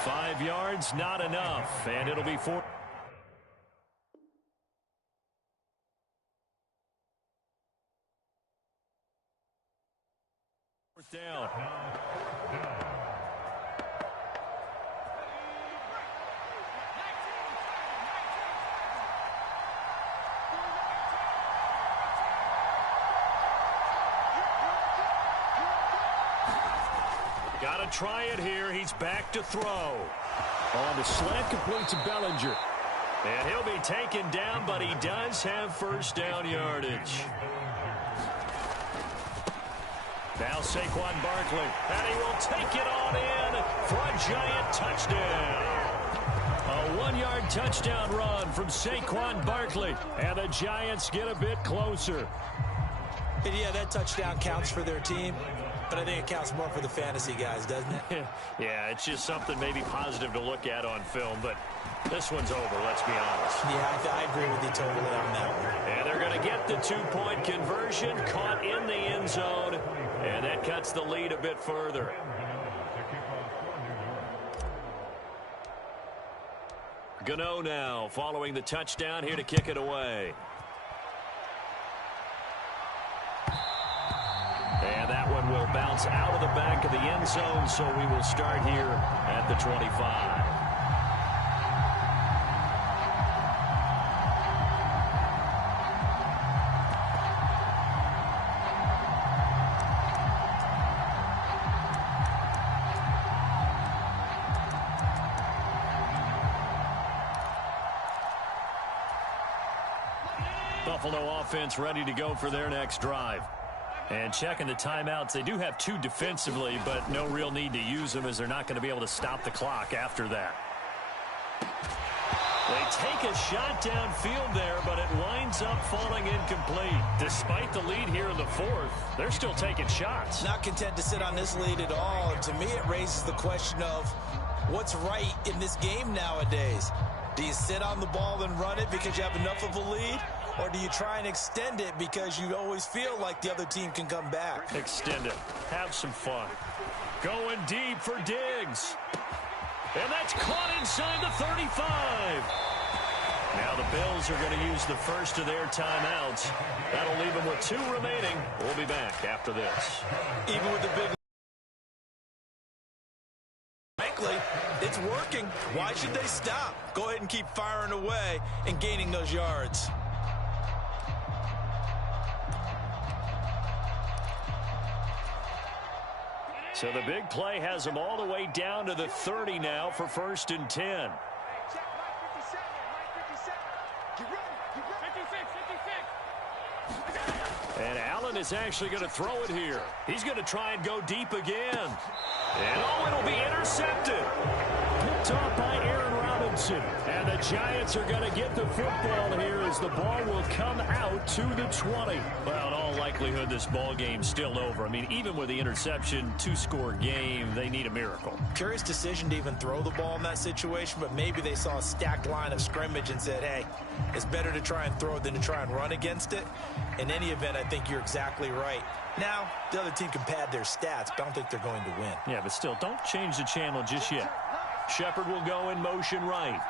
5 yards, not enough. And it'll be 4. Fourth down. Got to try it here. He's back to throw. On the slant, complete to Bellinger. And he'll be taken down, but he does have first down yardage. Now Saquon Barkley, and he will take it on in for a giant touchdown. A 1-yard touchdown run from Saquon Barkley, and the Giants get a bit closer. And yeah, that touchdown counts for their team, but I think it counts more for the fantasy guys, doesn't it? Yeah, it's just something maybe positive to look at on film, but this one's over, let's be honest. Yeah, I agree with you totally on that one. And they're going to get the 2-point conversion, caught in the end zone, and that cuts the lead a bit further. Gano now following the touchdown here to kick it away. And that one will bounce out of the back of the end zone, so we will start here at the 25. Buffalo offense ready to go for their next drive. And checking the timeouts, they do have 2 defensively, but no real need to use them as they're not going to be able to stop the clock after that. They take a shot downfield there, but it winds up falling incomplete. Despite the lead here in the 4th, they're still taking shots. Not content to sit on this lead at all. And to me, it raises the question of what's right in this game nowadays. Do you sit on the ball and run it because you have enough of a lead? Or do you try and extend it because you always feel like the other team can come back? Extend it. Have some fun. Going deep for Diggs. And that's caught inside the 35. Now the Bills are going to use the first of their timeouts. That'll leave them with 2 remaining. We'll be back after this. Even with the big... Frankly, it's working. Why should they stop? Go ahead and keep firing away and gaining those yards. So the big play has them all the way down to the 30 now for 1st and 10. And Allen is actually going to throw it here. He's going to try and go deep again. And oh, it'll be intercepted. Picked off by Aaron Robinson. And the Giants are going to get the football here as the ball will come out to the 20. Well, in all likelihood, this ball game's still over. I mean, even with the interception, 2-score game, they need a miracle. Curious decision to even throw the ball in that situation, but maybe they saw a stacked line of scrimmage and said, hey, it's better to try and throw than to try and run against it. In any event, I think you're exactly right. Now, the other team can pad their stats, but I don't think they're going to win. Yeah, but still, don't change the channel just yet. Shepard will go in motion right.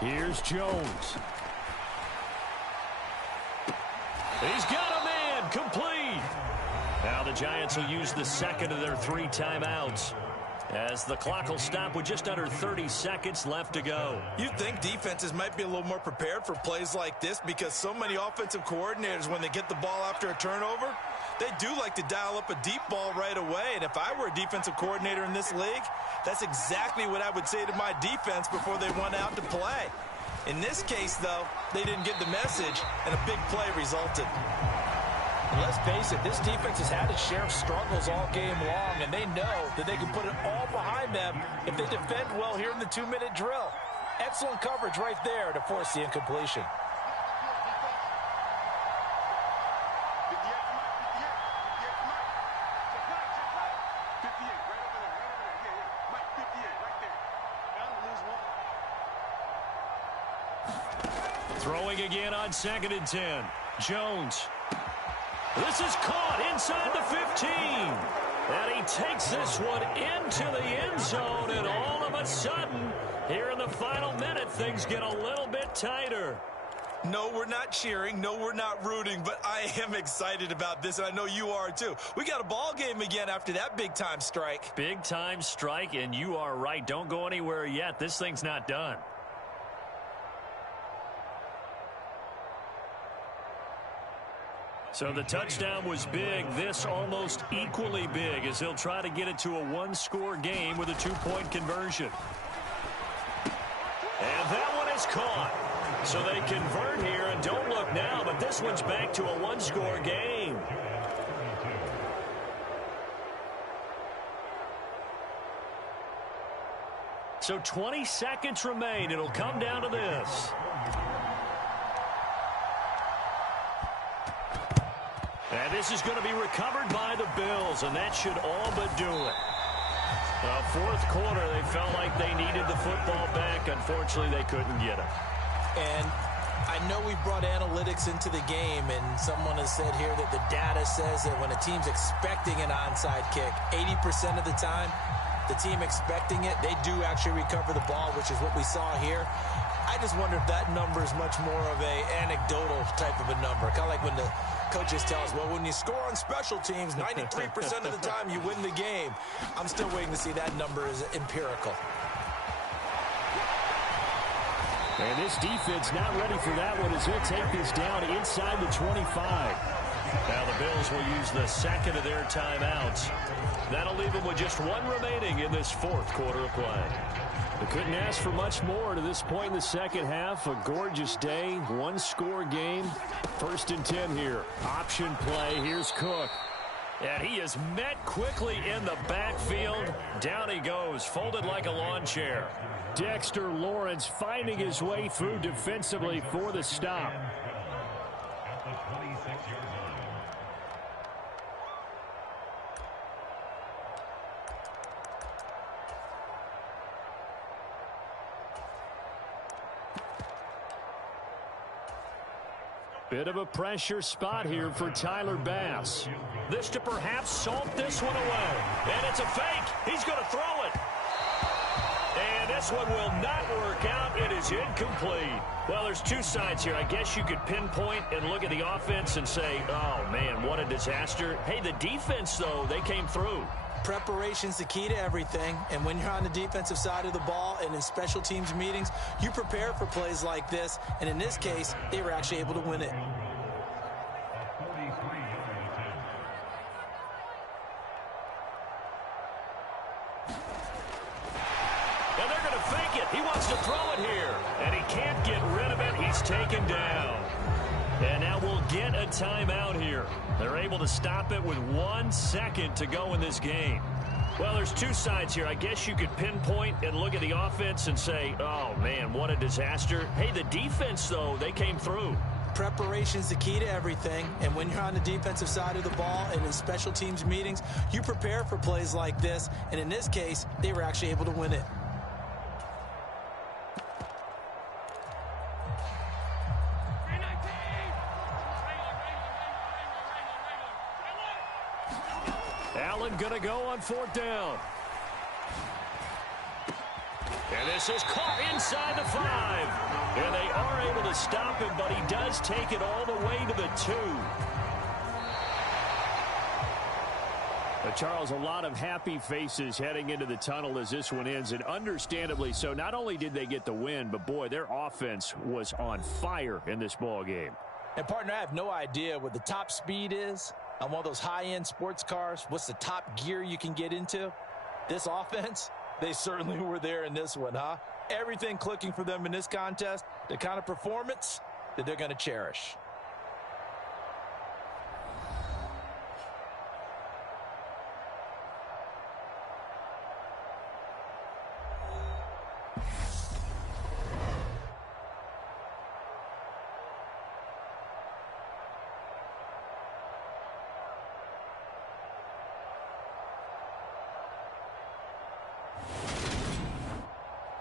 Here's Jones. He's got a man, complete. Now the Giants will use the second of their 3 timeouts as the clock will stop with just under 30 seconds left to go. You'd think defenses might be a little more prepared for plays like this because so many offensive coordinators, when they get the ball after a turnover, they do like to dial up a deep ball right away. And if I were a defensive coordinator in this league, that's exactly what I would say to my defense before they went out to play. In this case, though, they didn't get the message, and a big play resulted. And let's face it, this defense has had its share of struggles all game long, and they know that they can put it all behind them if they defend well here in the 2-minute drill. Excellent coverage right there to force the incompletion. Throwing again on 2nd and 10. Jones. This is caught inside the 15. And he takes this one into the end zone, and all of a sudden, here in the final minute, things get a little bit tighter. No, we're not cheering. No, we're not rooting, but I am excited about this, and I know you are too. We got a ball game again after that big-time strike. Big-time strike, and you are right. Don't go anywhere yet. This thing's not done. So the touchdown was big. This almost equally big as he'll try to get it to a one-score game with a two-point conversion. And that one is caught. So they convert here, and don't look now, but this one's back to a one-score game. So 20 seconds remain. It'll come down to this. And this is going to be recovered by the Bills, and that should all but do it. Fourth quarter, they felt like they needed the football back. Unfortunately, they couldn't get it. And I know we brought analytics into the game, and someone has said here that the data says that when a team's expecting an onside kick, 80% of the time, the team expecting it, they do actually recover the ball, which is what we saw here. I just wonder if that number is much more of a anecdotal type of a number. Kind of like when the coaches tell us, well, when you score on special teams, 93% of the time you win the game. I'm still waiting to see that number is empirical. And this defense not ready for that one as he'll take this down inside the 25. Now the Bills will use the second of their timeouts. That'll leave them with just one remaining in this fourth quarter of play. They couldn't ask for much more to this point in the second half. A gorgeous day, one-score game. 1st and 10 here. Option play. Here's Cook. And he is met quickly in the backfield. Down he goes, folded like a lawn chair. Dexter Lawrence finding his way through defensively for the stop. Bit of a pressure spot here for Tyler Bass. This to perhaps salt this one away. And it's a fake. He's going to throw it. And this one will not work out. It is incomplete. Well, there's two sides here. I guess you could pinpoint and look at the offense and say, oh, man, what a disaster. Hey, the defense, though, they came through. Preparation's the key to everything, and when you're on the defensive side of the ball and in special teams meetings, you prepare for plays like this, and in this case, they were actually able to win it. And they're going to fake it. He wants to throw it here, and he can't get rid of it. He's taken down. And now we'll get a timeout here. They're able to stop it with 1 second to go in this game. Well, there's two sides here. I guess you could pinpoint and look at the offense and say, oh, man, what a disaster. Hey, the defense, though, they came through. Preparation's the key to everything, and when you're on the defensive side of the ball and in special teams meetings, you prepare for plays like this, and in this case, they were actually able to win it. Allen going to go on 4th down. And this is caught inside the 5. And they are able to stop him, but he does take it all the way to the 2. But Charles, a lot of happy faces heading into the tunnel as this one ends, and understandably so. Not only did they get the win, but, boy, their offense was on fire in this ball game. And, partner, I have no idea what the top speed is on one of those high-end sports cars. What's the top gear you can get into? This offense, they certainly were there in this one, huh? Everything clicking for them in this contest, the kind of performance that they're going to cherish.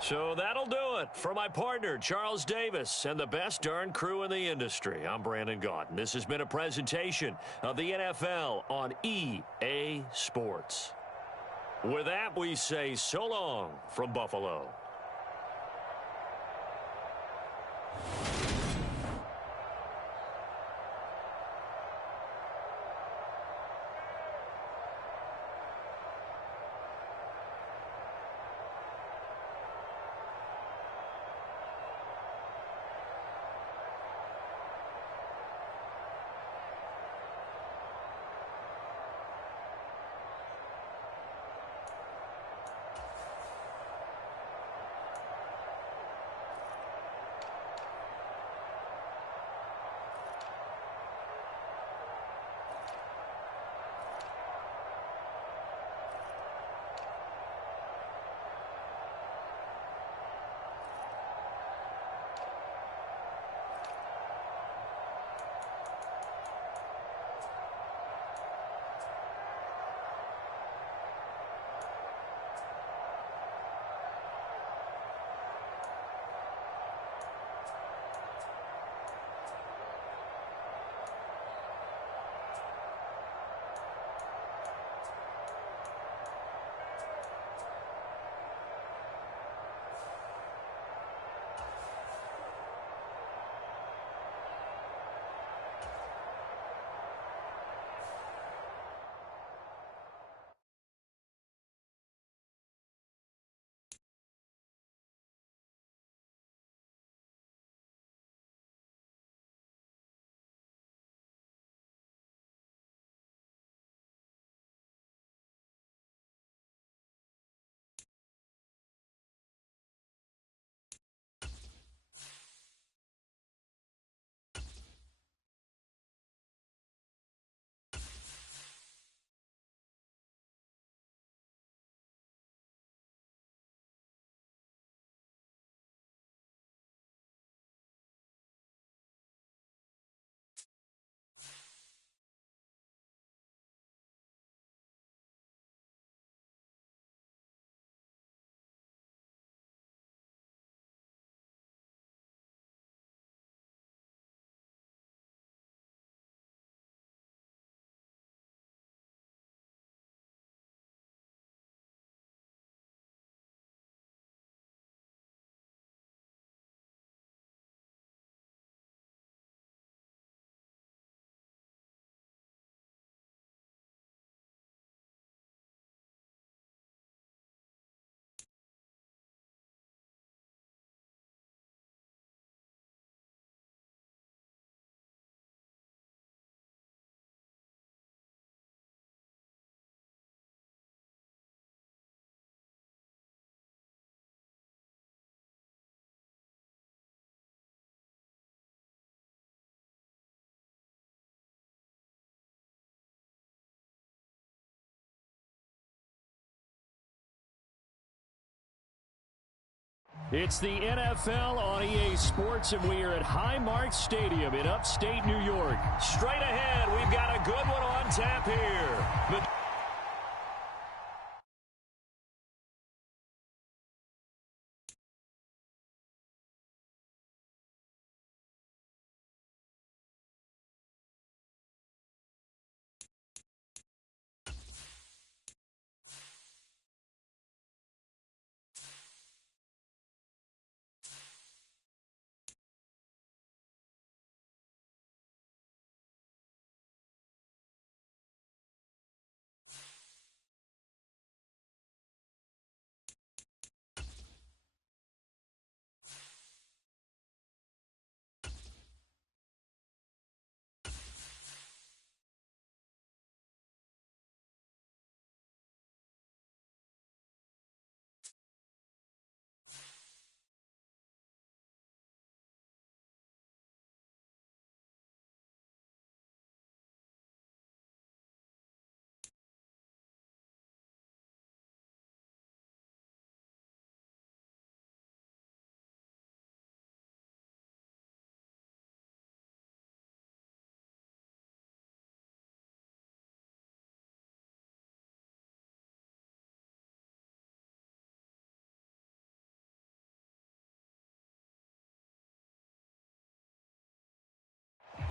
So that'll do it for my partner, Charles Davis, and the best darn crew in the industry. I'm Brandon Gaudin. This has been a presentation of the NFL on EA Sports. With that, we say so long from Buffalo. It's the NFL on EA Sports, and we are at Highmark Stadium in upstate New York. Straight ahead, we've got a good one on tap here.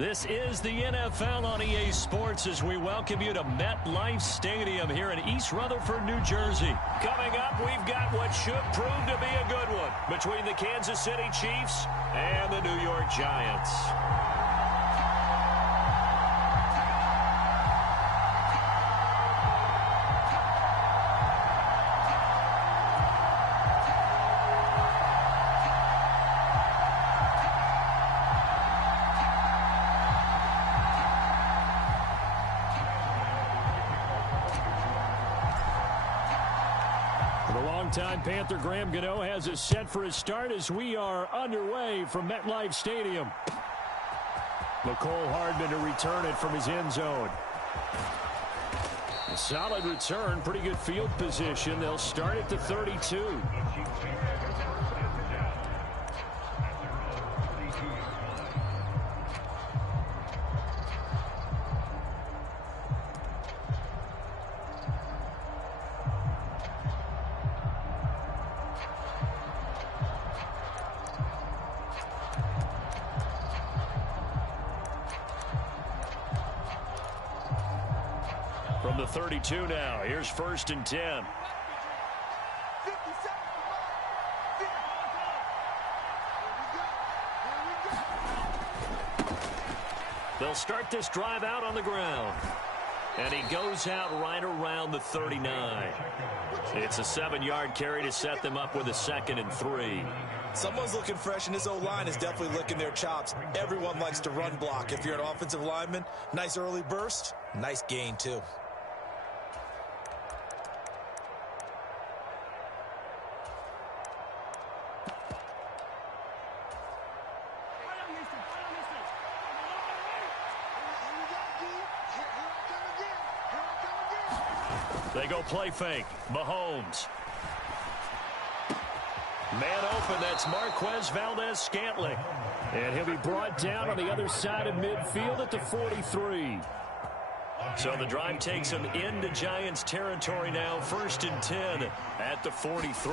This is the NFL on EA Sports as we welcome you to MetLife Stadium here in East Rutherford, New Jersey. Coming up, we've got what should prove to be a good one between the Kansas City Chiefs and the New York Giants. Time Panther Graham Gano has us set for his start as we are underway from MetLife Stadium. Mecole Hardman to return it from his end zone. A solid return, pretty good field position. They'll start at the 32. From the 32 now, here's 1st and 10. They'll start this drive out on the ground. And he goes out right around the 39. It's a 7-yard carry to set them up with a 2nd and 3. Someone's looking fresh, and this O-line is definitely licking their chops. Everyone likes to run block. If you're an offensive lineman, nice early burst, nice gain too. They go play fake. Mahomes. Man open, that's Marquez Valdes-Scantling. And he'll be brought down on the other side of midfield at the 43. So the drive takes him into Giants territory now. 1st and 10 at the 43.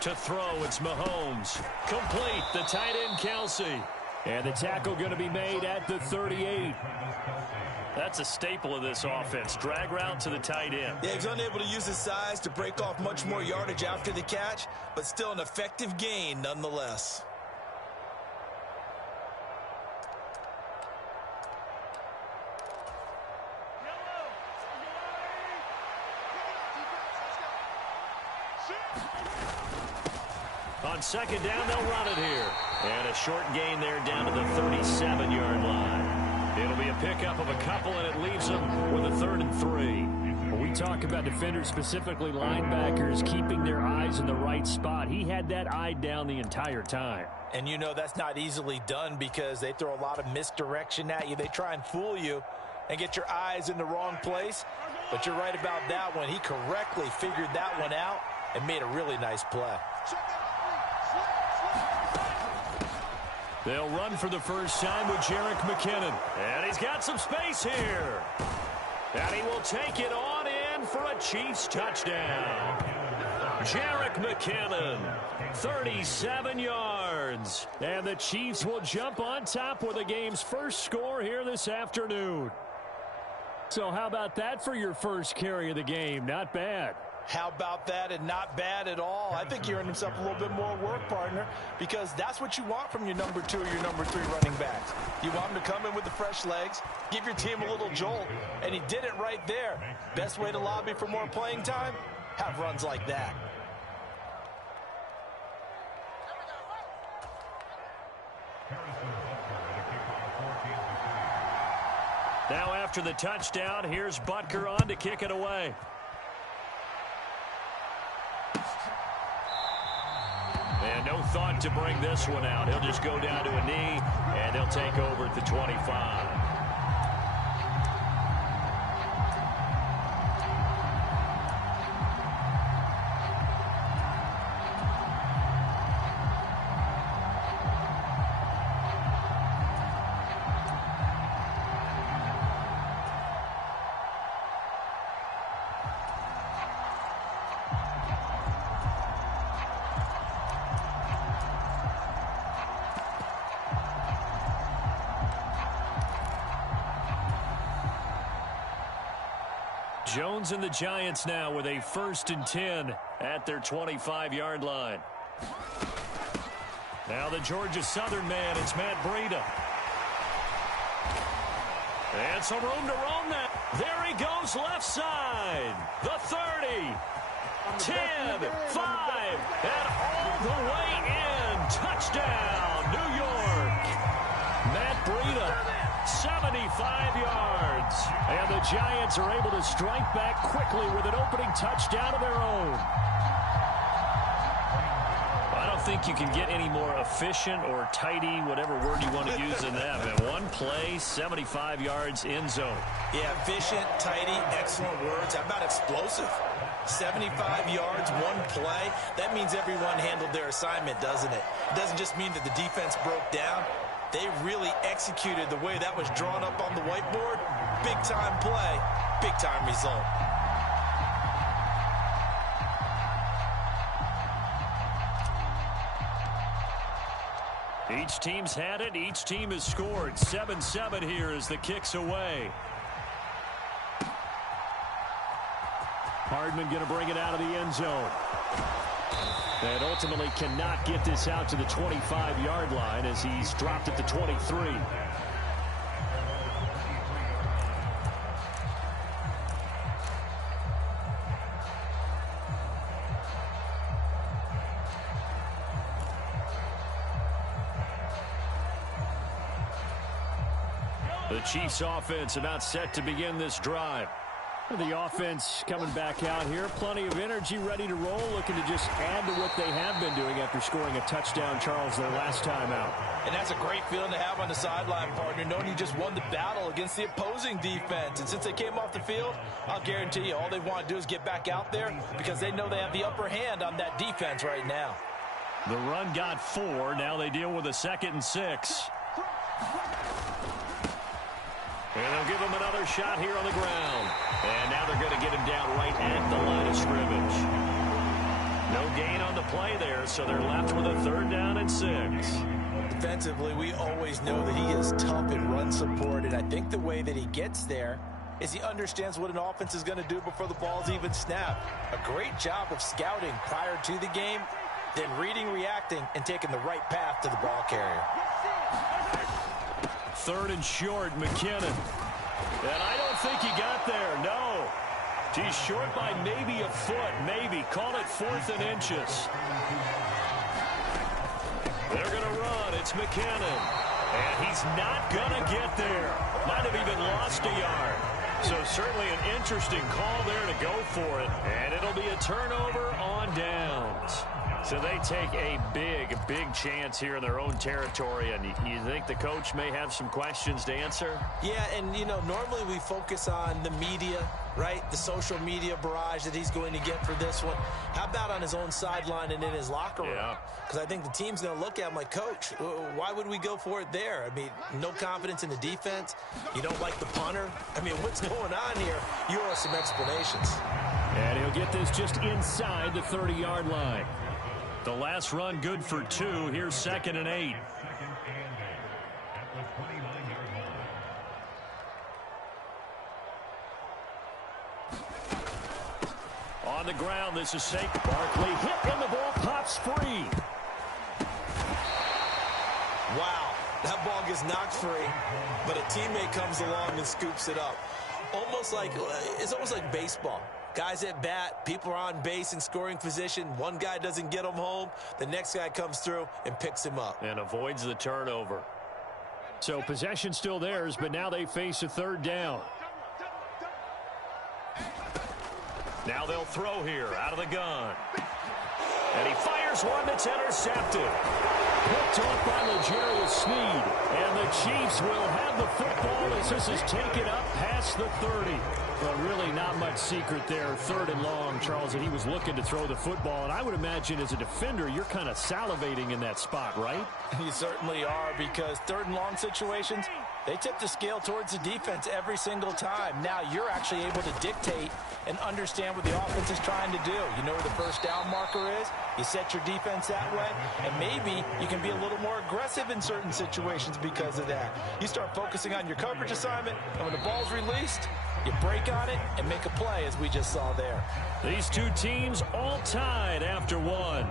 To throw, it's Mahomes. Complete, the tight end Kelsey. And the tackle going to be made at the 38. That's a staple of this offense. Drag route to the tight end. Yeah, he's unable to use his size to break off much more yardage after the catch, but still an effective gain nonetheless. On 2nd down, they'll run it here. And a short gain there down to the 37-yard line. It'll be a pickup of a couple, and it leaves them with a 3rd and 3. When we talk about defenders, specifically linebackers, keeping their eyes in the right spot, he had that eye down the entire time. And you know that's not easily done because they throw a lot of misdirection at you. They try and fool you and get your eyes in the wrong place. But you're right about that one. He correctly figured that one out and made a really nice play. They'll run for the first time with Jerick McKinnon. And he's got some space here. And he will take it on in for a Chiefs touchdown. Jerick McKinnon, 37 yards. And the Chiefs will jump on top with the game's first score here this afternoon. So how about that for your first carry of the game? Not bad. How about that, and not bad at all? I think he earned himself a little bit more work, partner, because that's what you want from your number 2 or your number 3 running backs. You want him to come in with the fresh legs, give your team a little jolt, and he did it right there. Best way to lobby for more playing time? Have runs like that. Now after the touchdown, here's Butker on to kick it away. And no thought to bring this one out. He'll just go down to a knee, and he'll take over at the 25. Jones and the Giants now with a 1st and 10 at their 25-yard line. Now the Georgia Southern man, it's Matt Breida. And some room to roam that. There he goes, left side. The 30, 10, 5, and all the way in. Touchdown, New York. Matt Breida, 75 yards. And the Giants are able to strike back quickly with an opening touchdown of their own. I don't think you can get any more efficient or tidy, whatever word you want to use in that. Man, one play, 75 yards, end zone. Yeah, efficient, tidy, excellent words. How about explosive? 75 yards, one play. That means everyone handled their assignment, doesn't it? It doesn't just mean that the defense broke down. They really executed the way that was drawn up on the whiteboard. Big-time play, big-time result. Each team's had it. Each team has scored. 7-7 here as the kick's away. Hardman going to bring it out of the end zone. And ultimately cannot get this out to the 25-yard line as he's dropped at the 23. The Chiefs offense about set to begin this drive. The offense coming back out here. Plenty of energy, ready to roll, looking to just add to what they have been doing after scoring a touchdown, Charles, their last time out. And that's a great feeling to have on the sideline, partner, knowing you just won the battle against the opposing defense. And since they came off the field, I'll guarantee you all they want to do is get back out there because they know they have the upper hand on that defense right now. The run got 4. Now they deal with a 2nd and 6. And they'll give him another shot here on the ground. And now they're going to get him down right at the line of scrimmage. No gain on the play there, so they're left with a 3rd down and 6. Defensively, we always know that he is tough in run support, and I think the way that he gets there is he understands what an offense is going to do before the ball's even snapped. A great job of scouting prior to the game, then reading, reacting, and taking the right path to the ball carrier. 3rd and short, McKinnon. And I don't think he got there, no. He's short by maybe a foot, maybe. Call it 4th and inches. They're going to run. It's McKinnon. And he's not going to get there. Might have even lost a yard. So certainly an interesting call there to go for it. And it'll be a turnover on downs. So they take a big chance here in their own territory. And you think the coach may have some questions to answer? Yeah, and, you know, normally we focus on the media, right? The social media barrage that he's going to get for this one. How about on his own sideline and in his locker room? Yeah. Because I think the team's going to look at him like, Coach, why would we go for it there? I mean, no confidence in the defense. You don't like the punter. I mean, what's going on here? You owe us some explanations. And he'll get this just inside the 30-yard line. The last run good for 2. Here's 2nd and 8. On the ground, this is Saquon Barkley hit and the ball pops free. Wow, that ball gets knocked free, but a teammate comes along and scoops it up. It's almost like baseball. Guys at bat, people are on base in scoring position. One guy doesn't get him home. The next guy comes through and picks him up. and avoids the turnover. So possession still theirs, but now they face a 3rd down. Now they'll throw here out of the gun. And he fires one that's intercepted. Picked off by L'Jarius Sneed. And the Chiefs will have the football as this is taken up past the 30. But really not much secret there. 3rd and long, Charles, and he was looking to throw the football. And I would imagine as a defender, you're kind of salivating in that spot, right? You certainly are, because 3rd and long situations, they tip the scale towards the defense every single time. Now you're actually able to dictate and understand what the offense is trying to do. You know where the first down marker is. You set your defense that way, and maybe you can be a little more aggressive in certain situations because of that. You start focusing on your coverage assignment, and when the ball's released, You break on it and make a play, as we just saw there. These two teams all tied after one.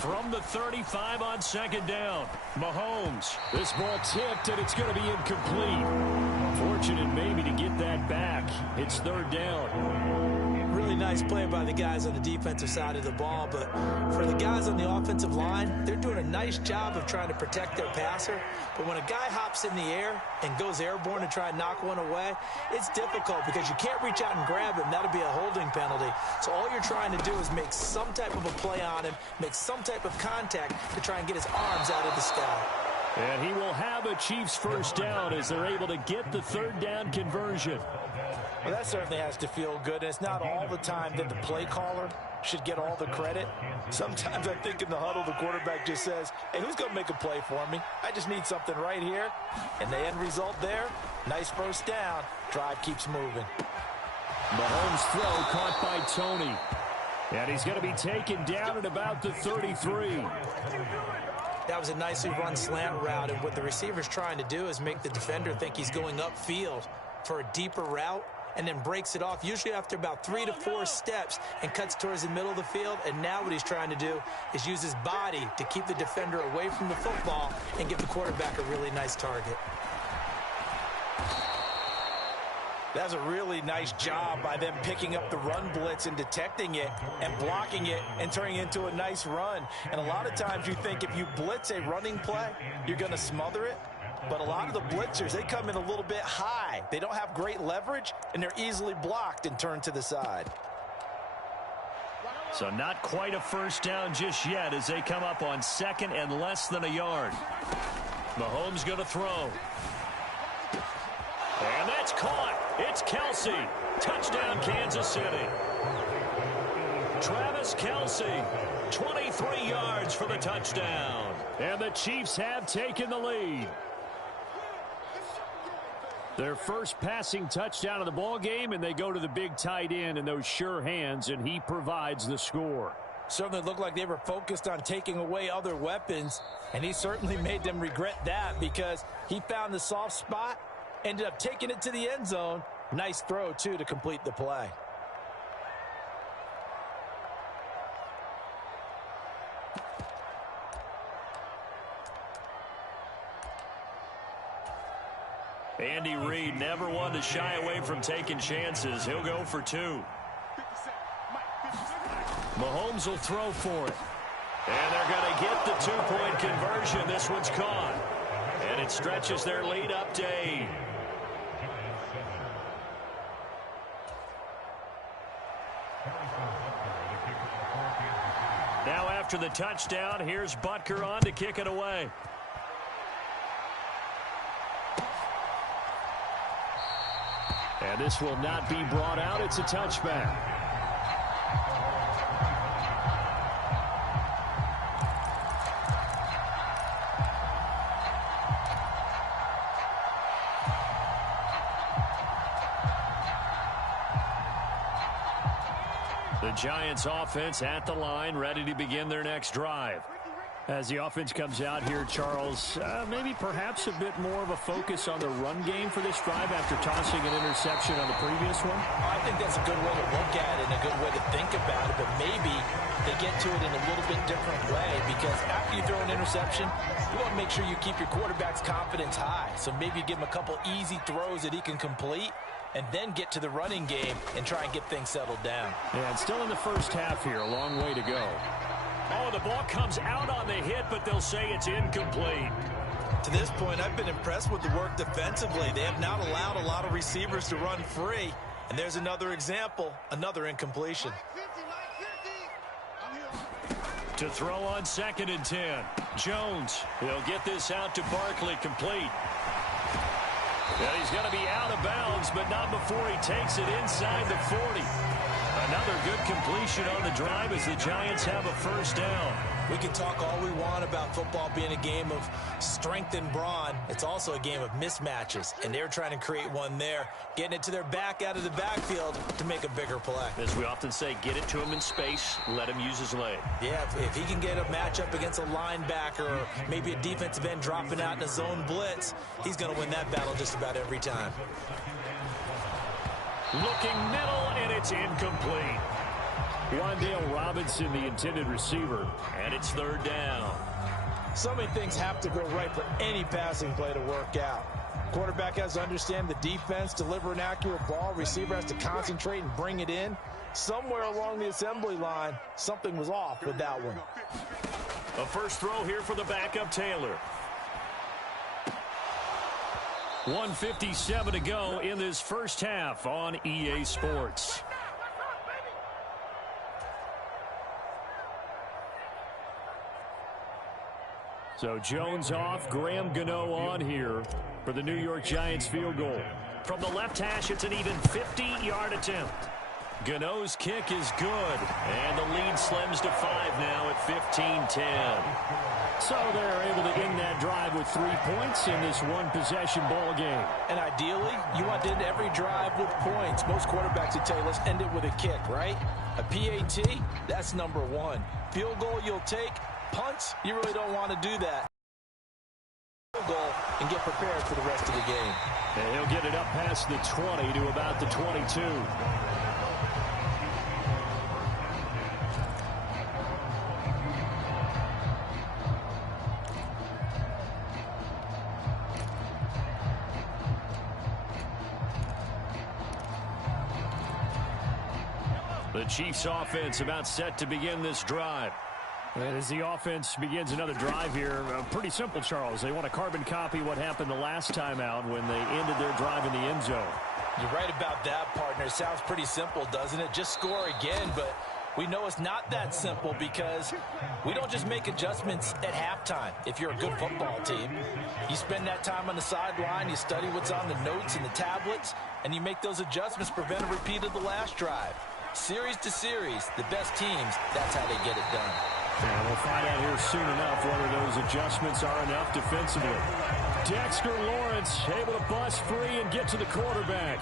From the 35 on second down, Mahomes. This ball tipped, and it's going to be incomplete. Fortunate maybe to get that back. It's third down. Really nice play by the guys on the defensive side of the ball, but for the guys on the offensive line, they're doing a nice job of trying to protect their passer. But when a guy hops in the air and goes airborne to try and knock one away, it's difficult because you can't reach out and grab him. That'll be a holding penalty. So all you're trying to do is make some type of a play on him, make some type of contact to try and get his arms out of the sky. And he will have a Chiefs first down as they're able to get the third down conversion. Well, that certainly has to feel good. And it's not all the time that the play caller should get all the credit. Sometimes I think in the huddle, the quarterback just says, hey, who's going to make a play for me? I just need something right here. And the end result there, nice first down. Drive keeps moving. Mahomes' throw caught by Tony. And he's going to be taken down at about the 33. That was a nicely run slant route, and what the receiver's trying to do is make the defender think he's going upfield for a deeper route, and then breaks it off, usually after about 3 to 4 steps, and cuts towards the middle of the field. And now what he's trying to do is use his body to keep the defender away from the football and give the quarterback a really nice target. That's a really nice job by them picking up the run blitz and detecting it and blocking it and turning it into a nice run. And a lot of times you think if you blitz a running play, you're going to smother it. But a lot of the blitzers, they come in a little bit high. They don't have great leverage, and they're easily blocked and turned to the side. So not quite a first down just yet as they come up on second and less than a yard. Mahomes going to throw. And that's caught. It's Kelsey. Touchdown, Kansas City. Travis Kelsey, 23 yards for the touchdown. And the Chiefs have taken the lead. Their first passing touchdown of the ball game, and they go to the big tight end in those sure hands, and he provides the score. Certainly looked like they were focused on taking away other weapons, and he certainly made them regret that because he found the soft spot, ended up taking it to the end zone. Nice throw, too, to complete the play. Andy Reid never one to shy away from taking chances. He'll go for 2. Mahomes will throw for it. And they're going to get the 2-point conversion. This one's caught. And it stretches their lead up to 8. Now after the touchdown, here's Butker on to kick it away. And this will not be brought out. It's a touchback. The Giants offense at the line, ready to begin their next drive. As the offense comes out here, Charles, maybe perhaps a bit more of a focus on the run game for this drive after tossing an interception on the previous one? I think that's a good way to look at it and a good way to think about it, but maybe they get to it in a little bit different way because after you throw an interception, you want to make sure you keep your quarterback's confidence high. So maybe you give him a couple easy throws that he can complete and then get to the running game and try and get things settled down. Yeah, and still in the first half here, a long way to go. Oh, the ball comes out on the hit, but they'll say it's incomplete. To this point, I've been impressed with the work defensively. They have not allowed a lot of receivers to run free. And there's another example, another incompletion. To throw on 2nd and 10. Jones, he'll get this out to Barkley, complete. And he's going to be out of bounds, but not before he takes it inside the 40. Another good completion on the drive as the Giants have a first down. We can talk all we want about football being a game of strength and brawn. It's also a game of mismatches, and they're trying to create one there, getting it to their back out of the backfield to make a bigger play. As we often say, get it to him in space, let him use his leg. Yeah, if he can get a matchup against a linebacker or maybe a defensive end dropping out in a zone blitz, he's going to win that battle just about every time. Looking middle, and it's incomplete. Wan'Dale Robinson, the intended receiver. And it's third down. So many things have to go right for any passing play to work out. Quarterback has to understand the defense, deliver an accurate ball. Receiver has to concentrate and bring it in. Somewhere along the assembly line, something was off with that one. A first throw here for the backup Taylor. 1:57 to go in this first half on EA Sports. So Jones off, Graham Gano on here for the New York Giants field goal. From the left hash, it's an even 50-yard attempt. Gano's kick is good, and the lead slims to 5 now at 15-10. So they're able to end that drive with 3 points in this one-possession ball game. And ideally, you want to end every drive with points. Most quarterbacks would tell you, let's end it with a kick, right? A PAT, that's number one. Field goal you'll take. Punts, you really don't want to do that. Field goal and get prepared for the rest of the game. And he'll get it up past the 20 to about the 22. The Chiefs offense about set to begin this drive. And as the offense begins another drive here, pretty simple, Charles. They want to carbon copy what happened the last time out when they ended their drive in the end zone. You're right about that, partner. Sounds pretty simple, doesn't it? Just score again, but we know it's not that simple because we don't just make adjustments at halftime. If you're a good football team, you spend that time on the sideline, you study what's on the notes and the tablets, and you make those adjustments, prevent a repeat of the last drive. Series to series, the best teams, that's how they get it done. And we'll find out here soon enough whether those adjustments are enough defensively. Dexter Lawrence able to bust free and get to the quarterback.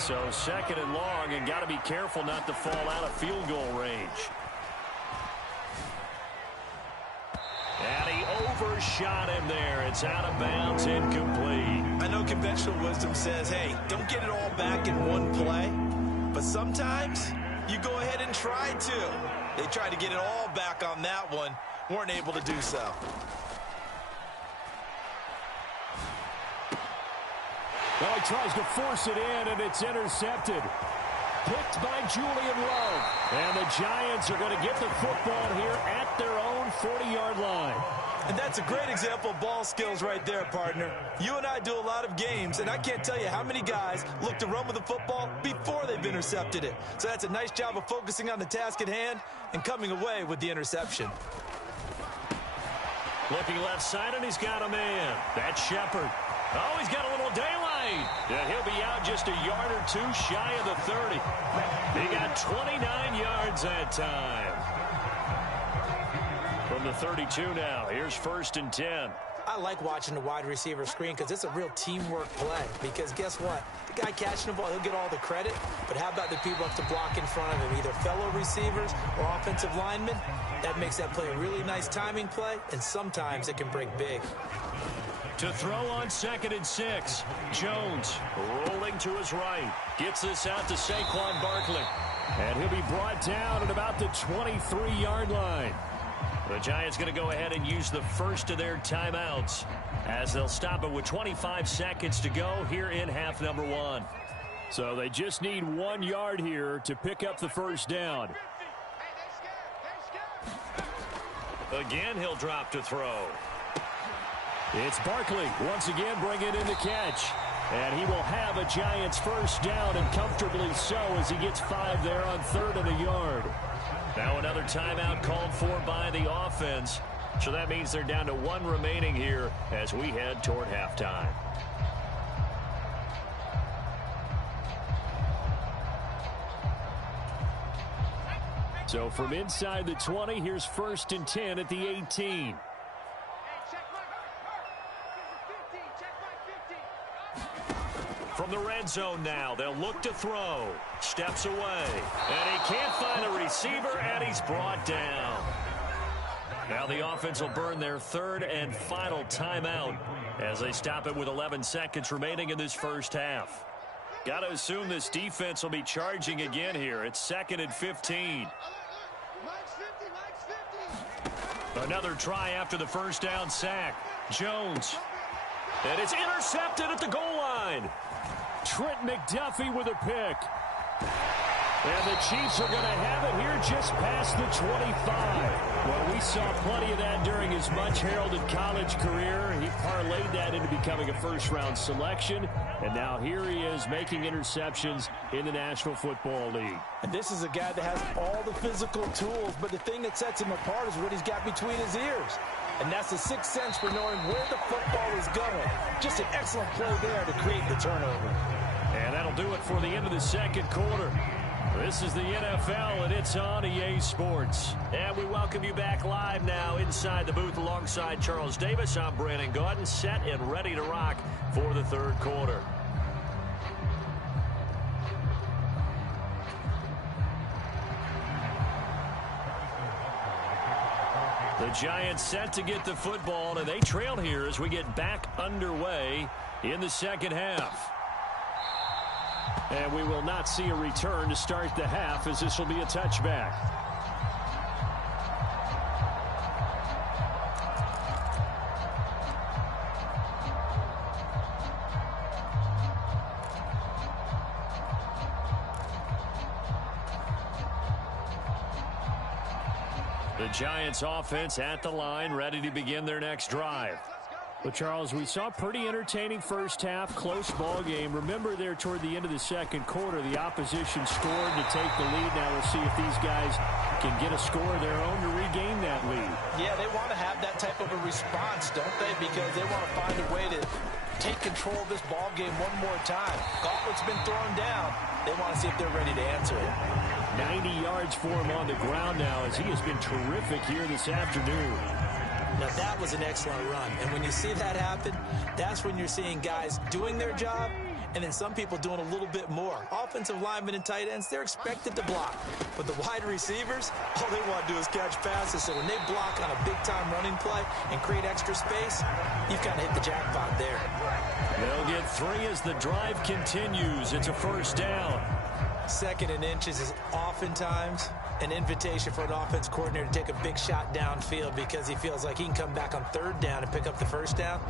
So second and long, and got to be careful not to fall out of field goal range. And he overshot him there. It's out of bounds, incomplete. I know conventional wisdom says, hey, don't get it all back in one play. But sometimes you go ahead and try to. They tried to get it all back on that one. Weren't able to do so. Well, he tries to force it in, and it's intercepted. Picked by Julian Love. And the Giants are going to get the football here at their own 40-yard line. And that's a great example of ball skills right there, partner. You and I do a lot of games, and I can't tell you how many guys look to run with the football before they've intercepted it. So that's a nice job of focusing on the task at hand and coming away with the interception. Looking left side, and he's got a man. That's Shepard. Oh, he's got a little daylight. And he'll be out just a yard or two shy of the 30. He got 29 yards that time. From the 32 now, here's 1st and 10. I like watching the wide receiver screen because it's a real teamwork play. Because guess what? The guy catching the ball, he'll get all the credit. But how about the people up to block in front of him, either fellow receivers or offensive linemen? That makes that play a really nice timing play, and sometimes it can break big. To throw on 2nd and 6. Jones rolling to his right. Gets this out to Saquon Barkley. And he'll be brought down at about the 23-yard line. The Giants going to go ahead and use the first of their timeouts as they'll stop it with 25 seconds to go here in half number 1. So they just need 1 yard here to pick up the first down. Again, he'll drop to throw. It's Barkley once again bringing in the catch. And he will have a Giants first down, and comfortably so, as he gets 5 there on 3rd and a yard. Now another timeout called for by the offense. So that means they're down to 1 remaining here as we head toward halftime. So from inside the 20, here's 1st and 10 at the 18. From the red zone now, they'll look to throw. Steps away. And he can't find a receiver, and he's brought down. Now the offense will burn their 3rd and final timeout as they stop it with 11 seconds remaining in this first half. Got to assume this defense will be charging again here. It's 2nd and 15. Another try after the first down sack. Jones. And it's intercepted at the goal line. Trent McDuffie with a pick. And the Chiefs are going to have it here just past the 25. Well, we saw plenty of that during his much-heralded college career. He parlayed that into becoming a first-round selection. And now here he is making interceptions in the National Football League. And this is a guy that has all the physical tools, but the thing that sets him apart is what he's got between his ears. And that's the sixth sense for knowing where the football is going. Just an excellent play there to create the turnover. And that'll do it for the end of the second quarter. This is the NFL, and it's on EA Sports. And we welcome you back live now inside the booth alongside Charles Davis. I'm Brandon Gaudin, set and ready to rock for the third quarter. The Giants set to get the football, and they trail here as we get back underway in the second half. And we will not see a return to start the half, as this will be a touchback. The Giants offense at the line, ready to begin their next drive. Well, Charles, we saw a pretty entertaining first half, close ball game. Remember there toward the end of the second quarter, the opposition scored to take the lead. Now we'll see if these guys can get a score of their own to regain that lead. Yeah, they want to have that type of a response, don't they? Because they want to find a way to take control of this ball game one more time. Gauntlet's been thrown down. They want to see if they're ready to answer it. 90 yards for him on the ground now, as he has been terrific here this afternoon. Now, that was an excellent run. And when you see that happen, that's when you're seeing guys doing their job and then some people doing a little bit more. Offensive linemen and tight ends, they're expected to block. But the wide receivers, all they want to do is catch passes. So when they block on a big-time running play and create extra space, you've kind of hit the jackpot there. They'll get 3 as the drive continues. It's a first down. 2nd and inches is oftentimes an invitation for an offense coordinator to take a big shot downfield because he feels like he can come back on 3rd down and pick up the first down.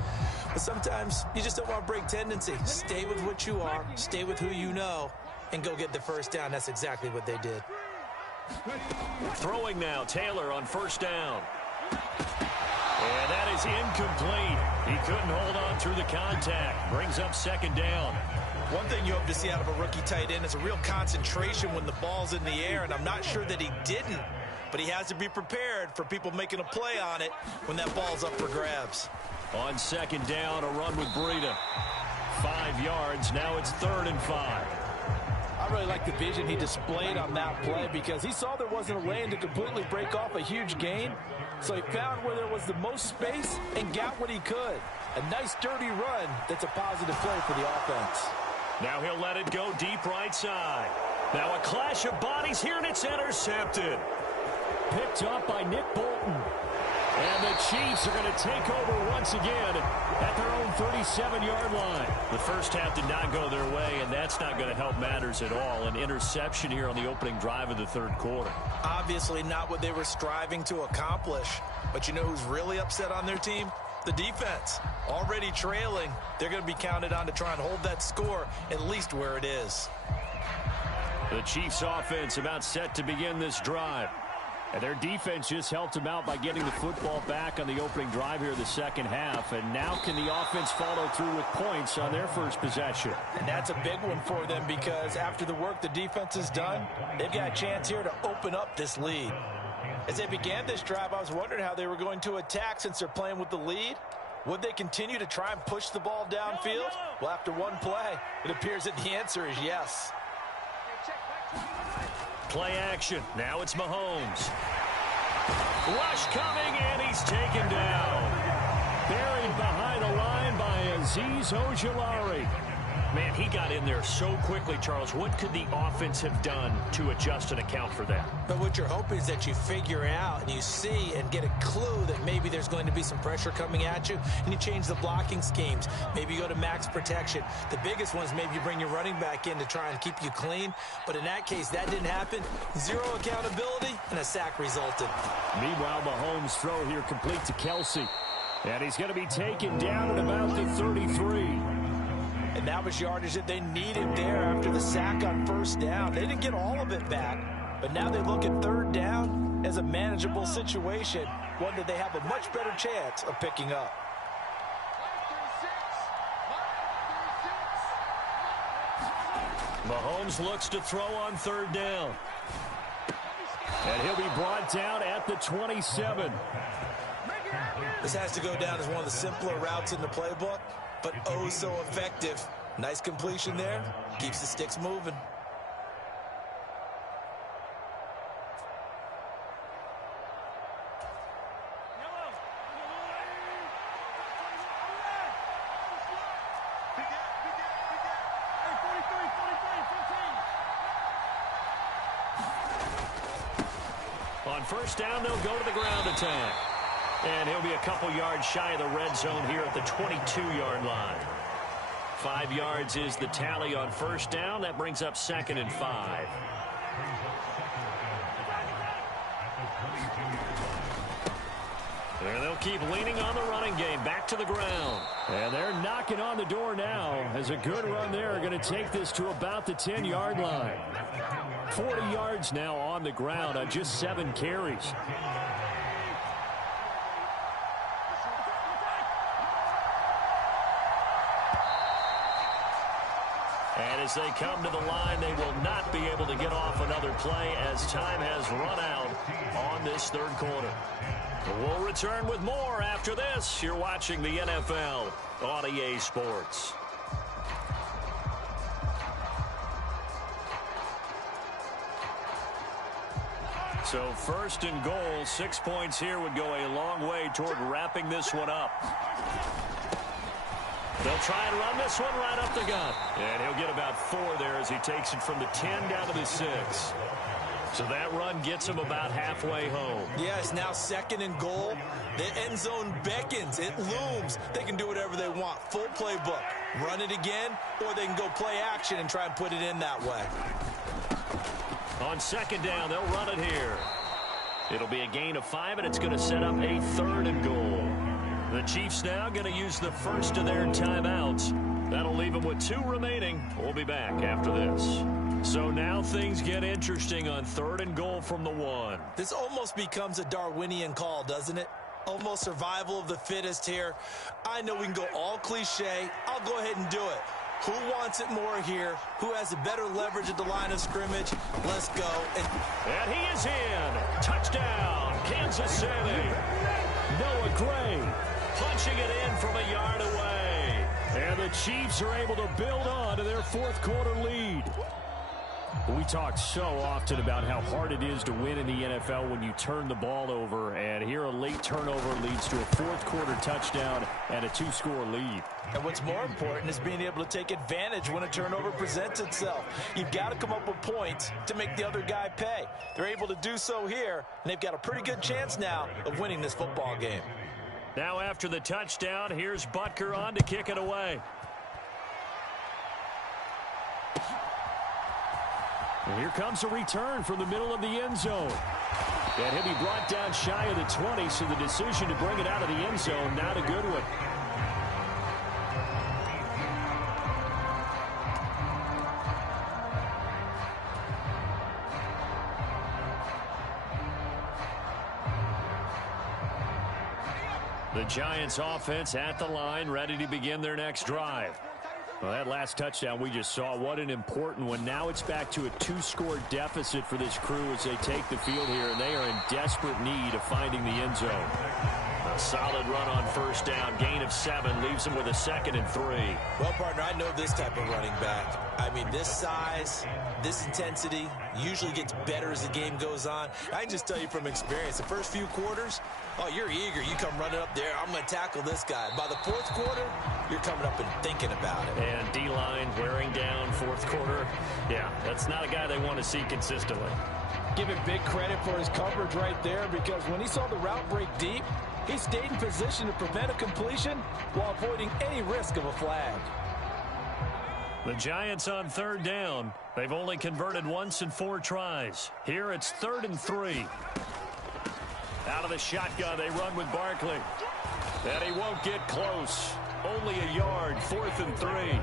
But sometimes you just don't want to break tendency. Stay with what you are, stay with who you know, and go get the first down. That's exactly what they did. Throwing now, Taylor on first down. And that is incomplete. He couldn't hold on through the contact. Brings up 2nd down. One thing you hope to see out of a rookie tight end is a real concentration when the ball's in the air, and I'm not sure that he didn't, but he has to be prepared for people making a play on it when that ball's up for grabs. On 2nd down, a run with Breida. 5 yards, now it's 3rd and 5. I really like the vision he displayed on that play because he saw there wasn't a lane to completely break off a huge gain. So he found where there was the most space and got what he could. A nice, dirty run that's a positive play for the offense. Now he'll let it go deep right side. Now a clash of bodies here, and it's intercepted. Picked up by Nick Bolton. And the Chiefs are going to take over once again at their own 37-yard line. The first half did not go their way, and that's not going to help matters at all. An interception here on the opening drive of the third quarter. Obviously not what they were striving to accomplish. But you know who's really upset on their team? The defense. Already trailing. They're going to be counted on to try and hold that score at least where it is. The Chiefs offense about set to begin this drive. And their defense just helped them out by getting the football back on the opening drive here in the second half. And now can the offense follow through with points on their first possession? And that's a big one for them because after the work the defense has done, they've got a chance here to open up this lead. As they began this drive, I was wondering how they were going to attack since they're playing with the lead. Would they continue to try and push the ball downfield? Well, after one play, it appears that the answer is yes. Play action. Now it's Mahomes. Rush coming, and he's taken down. Buried behind the line by Azeez Ojulari. Man, he got in there so quickly, Charles. What could the offense have done to adjust and account for that? But what you're hoping is that you figure out and you see and get a clue that maybe there's going to be some pressure coming at you, and you change the blocking schemes. Maybe you go to max protection. The biggest one is maybe you bring your running back in to try and keep you clean. But in that case, that didn't happen. Zero accountability, and a sack resulted. Meanwhile, Mahomes' throw here complete to Kelsey. And he's going to be taken down at about the 33. And that was yardage that they needed there after the sack on first down. They didn't get all of it back, but now they look at third down as a manageable situation, one that they have a much better chance of picking up. Mahomes looks to throw on third down. And he'll be brought down at the 27. This has to go down as one of the simpler routes in the playbook, but oh so effective. Nice completion there. Keeps the sticks moving. On first down, they'll go to the ground attack. And he'll be a couple yards shy of the red zone here at the 22-yard line. 5 yards is the tally on first down. That brings up 2nd and 5. And they'll keep leaning on the running game. Back to the ground. And they're knocking on the door now as a good run there. Going to take this to about the 10-yard line. 40 yards now on the ground on just 7 carries. And as they come to the line, they will not be able to get off another play as time has run out on this third quarter. We'll return with more after this. You're watching the NFL on EA Sports. So first and goal, 6 points here would go a long way toward wrapping this one up. They'll try and run this one right up the gut. And he'll get about 4 there as he takes it from the 10 down to the 6. So that run gets him about halfway home. Yeah, it's now 2nd and goal. The end zone beckons. It looms. They can do whatever they want. Full playbook. Run it again, or they can go play action and try and put it in that way. On 2nd down, they'll run it here. It'll be a gain of 5, and it's going to set up a 3rd and goal. The Chiefs now going to use the first of their timeouts. That'll leave them with 2 remaining. We'll be back after this. So now things get interesting on 3rd and goal from the 1. This almost becomes a Darwinian call, doesn't it? Almost survival of the fittest here. I know we can go all cliche. I'll go ahead and do it. Who wants it more here? Who has a better leverage at the line of scrimmage? Let's go. And he is in. Touchdown, Kansas City. Noah Gray punching it in from a yard away. And the Chiefs are able to build on to their 4th quarter lead. We talk so often about how hard it is to win in the NFL when you turn the ball over, and here a late turnover leads to a 4th quarter touchdown and a 2-score lead. And what's more important is being able to take advantage when a turnover presents itself. You've got to come up with points to make the other guy pay. They're able to do so here, and they've got a pretty good chance now of winning this football game. Now after the touchdown, here's Butker on to kick it away. And here comes a return from the middle of the end zone. And he'll be brought down shy of the 20, so the decision to bring it out of the end zone, not a good one. The Giants offense at the line, ready to begin their next drive. Well, that last touchdown we just saw, what an important one. Now it's back to a 2-score deficit for this crew as they take the field here, and they are in desperate need of finding the end zone. Solid run on first down. Gain of 7 leaves him with a 2nd and 3. Well, partner, I know this type of running back. I mean, this size, this intensity usually gets better as the game goes on. I can just tell you from experience, the first few quarters, oh, you're eager. You come running up there, I'm going to tackle this guy. By the 4th quarter, you're coming up and thinking about it. And D-line wearing down 4th quarter. Yeah, that's not a guy they want to see consistently. Give him big credit for his coverage right there, because when he saw the route break deep, he stayed in position to prevent a completion while avoiding any risk of a flag. The Giants on 3rd down. They've only converted once in 4 tries. Here it's 3rd and 3. Out of the shotgun, they run with Barkley. And he won't get close. Only a yard, 4th and 3.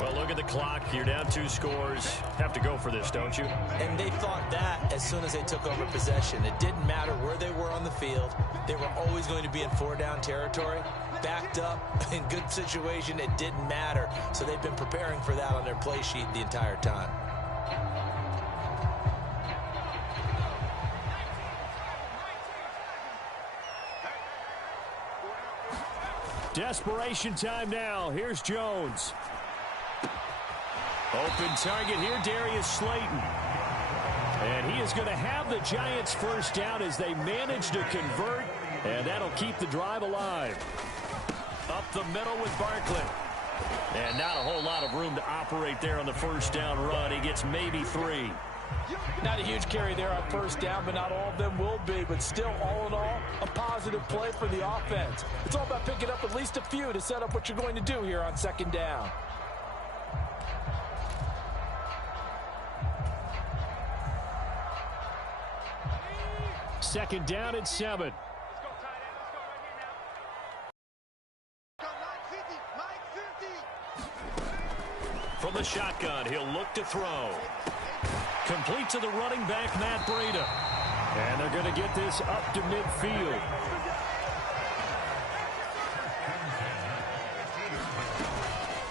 Well, look at the clock. You're down 2 scores. Have to go for this, don't you? And they thought that as soon as they took over possession. It didn't matter where they were on the field. They were always going to be in 4-down territory. Backed up, in good situation, it didn't matter. So they've been preparing for that on their play sheet the entire time. Desperation time now. Here's Jones. Open target here, Darius Slayton. And he is going to have the Giants first down as they manage to convert, and that'll keep the drive alive. Up the middle with Barkley. And not a whole lot of room to operate there on the first down run. He gets maybe 3. Not a huge carry there on first down, but not all of them will be. But still, all in all, a positive play for the offense. It's all about picking up at least a few to set up what you're going to do here on 2nd down. Second down at 7. From the shotgun, he'll look to throw. Complete to the running back, Matt Breida. And they're going to get this up to midfield.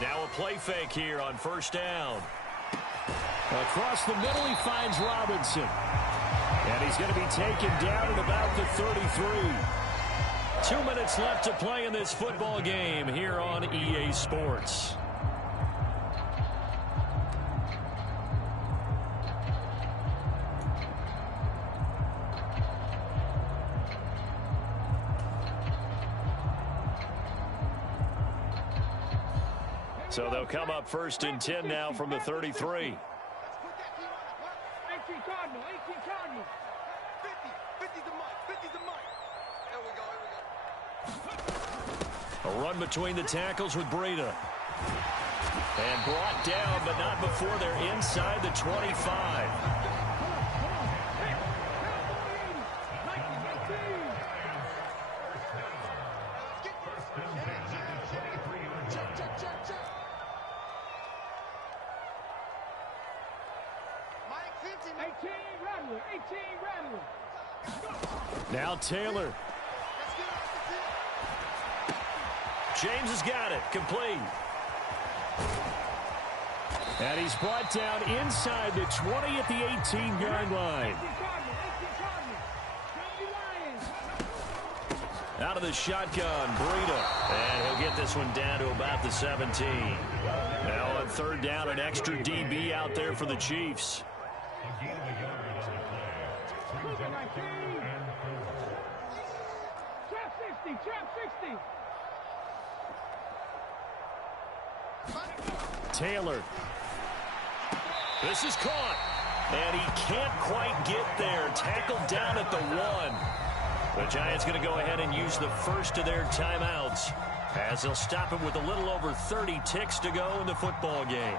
Now a play fake here on first down. Across the middle, he finds Robinson. And he's going to be taken down at about the 33. 2 minutes left to play in this football game here on EA Sports. So they'll come up 1st and 10 now from the 33. 18 Cardinal, 18 Cardinal. 50's the mark, 50's the mark. There we go, A run between the tackles with Breida. And brought down, but not before they're inside the 25. Now Taylor. James has got it. Complete. And he's brought down inside the 20 at the 18-yard line. Out of the shotgun, Breida. And he'll get this one down to about the 17. Now on 3rd down, an extra DB out there for the Chiefs. Taylor. This is caught. And he can't quite get there. Tackled down at the 1. The Giants going to go ahead and use the first of their timeouts as they'll stop him with a little over 30 ticks to go in the football game.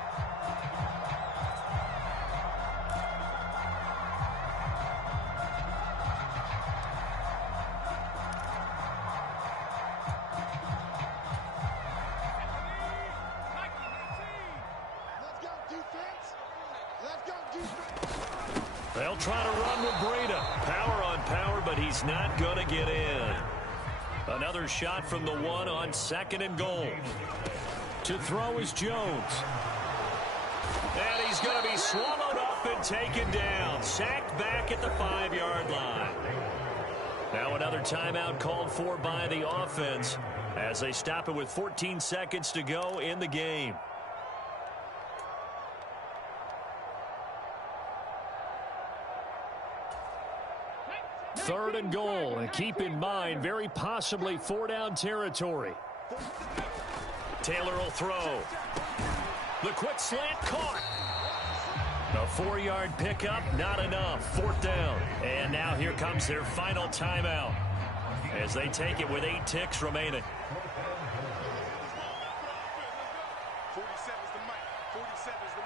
They'll try to run with Breida. Power on power, but he's not going to get in. Another shot from the 1 on 2nd and goal. To throw is Jones. And he's going to be swallowed up and taken down. Sacked back at the 5-yard line. Now another timeout called for by the offense as they stop it with 14 seconds to go in the game. Third and goal, and keep in mind, very possibly four-down territory. Taylor will throw. The quick slant caught. A 4-yard pickup, not enough. Fourth down. And now here comes their final timeout as they take it with 8 ticks remaining. 47 is the mic. 47 is the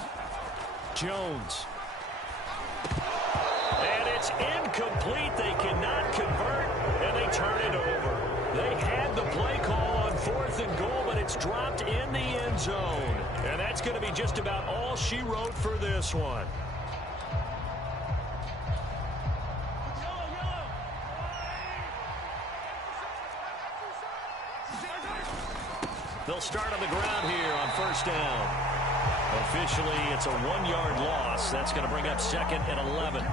mic. Jones. And it's incomplete. They cannot convert, and they turn it over. They had the play call on 4th and goal, but it's dropped in the end zone. And that's going to be just about all she wrote for this one. They'll start on the ground here on first down. Officially, it's a 1-yard loss. That's going to bring up 2nd and 11.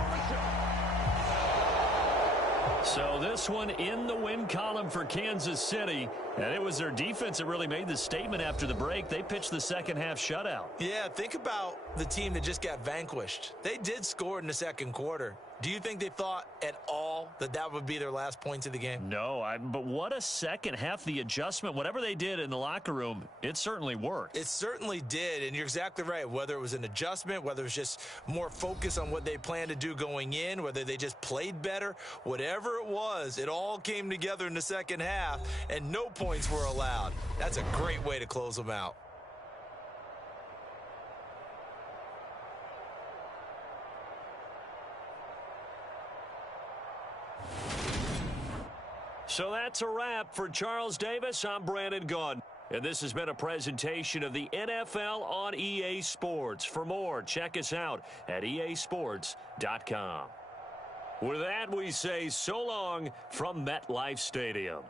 So this one in the win column for Kansas City. And it was their defense that really made the statement after the break. They pitched the second-half shutout. Yeah, think about the team that just got vanquished. They did score in the second quarter. Do you think they thought at all that that would be their last points of the game? No, but what a second half. The adjustment, whatever they did in the locker room, it certainly worked. It certainly did, and you're exactly right. Whether it was an adjustment, whether it was just more focus on what they planned to do going in, whether they just played better, whatever it was, it all came together in the second half, and no points were allowed. That's a great way to close them out. So that's a wrap for Charles Davis. I'm Brandon Gaudin. And this has been a presentation of the NFL on EA Sports. For more, check us out at easports.com. With that, we say so long from MetLife Stadium.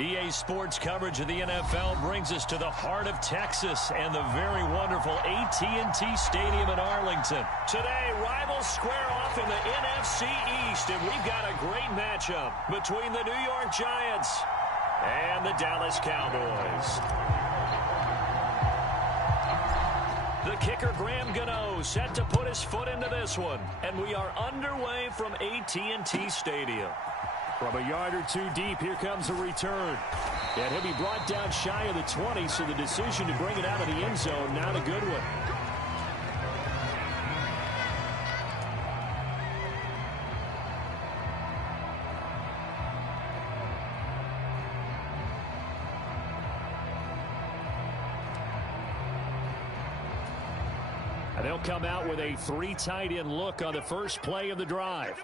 EA Sports coverage of the NFL brings us to the heart of Texas and the very wonderful AT&T Stadium in Arlington. Today, rivals square off in the NFC East, and we've got a great matchup between the New York Giants and the Dallas Cowboys. The kicker, Graham Gano, set to put his foot into this one, and we are underway from AT&T Stadium. From a yard or two deep, here comes a return. And he'll be brought down shy of the 20, so the decision to bring it out of the end zone, not a good one. And they'll come out with a 3 tight end look on the first play of the drive.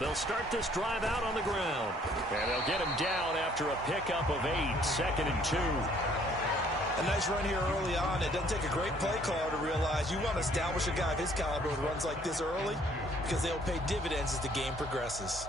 They'll start this drive out on the ground. And they'll get him down after a pickup of 8, 2nd and 2. A nice run here early on. It doesn't take a great play caller to realize you want to establish a guy of his caliber with runs like this early because they'll pay dividends as the game progresses.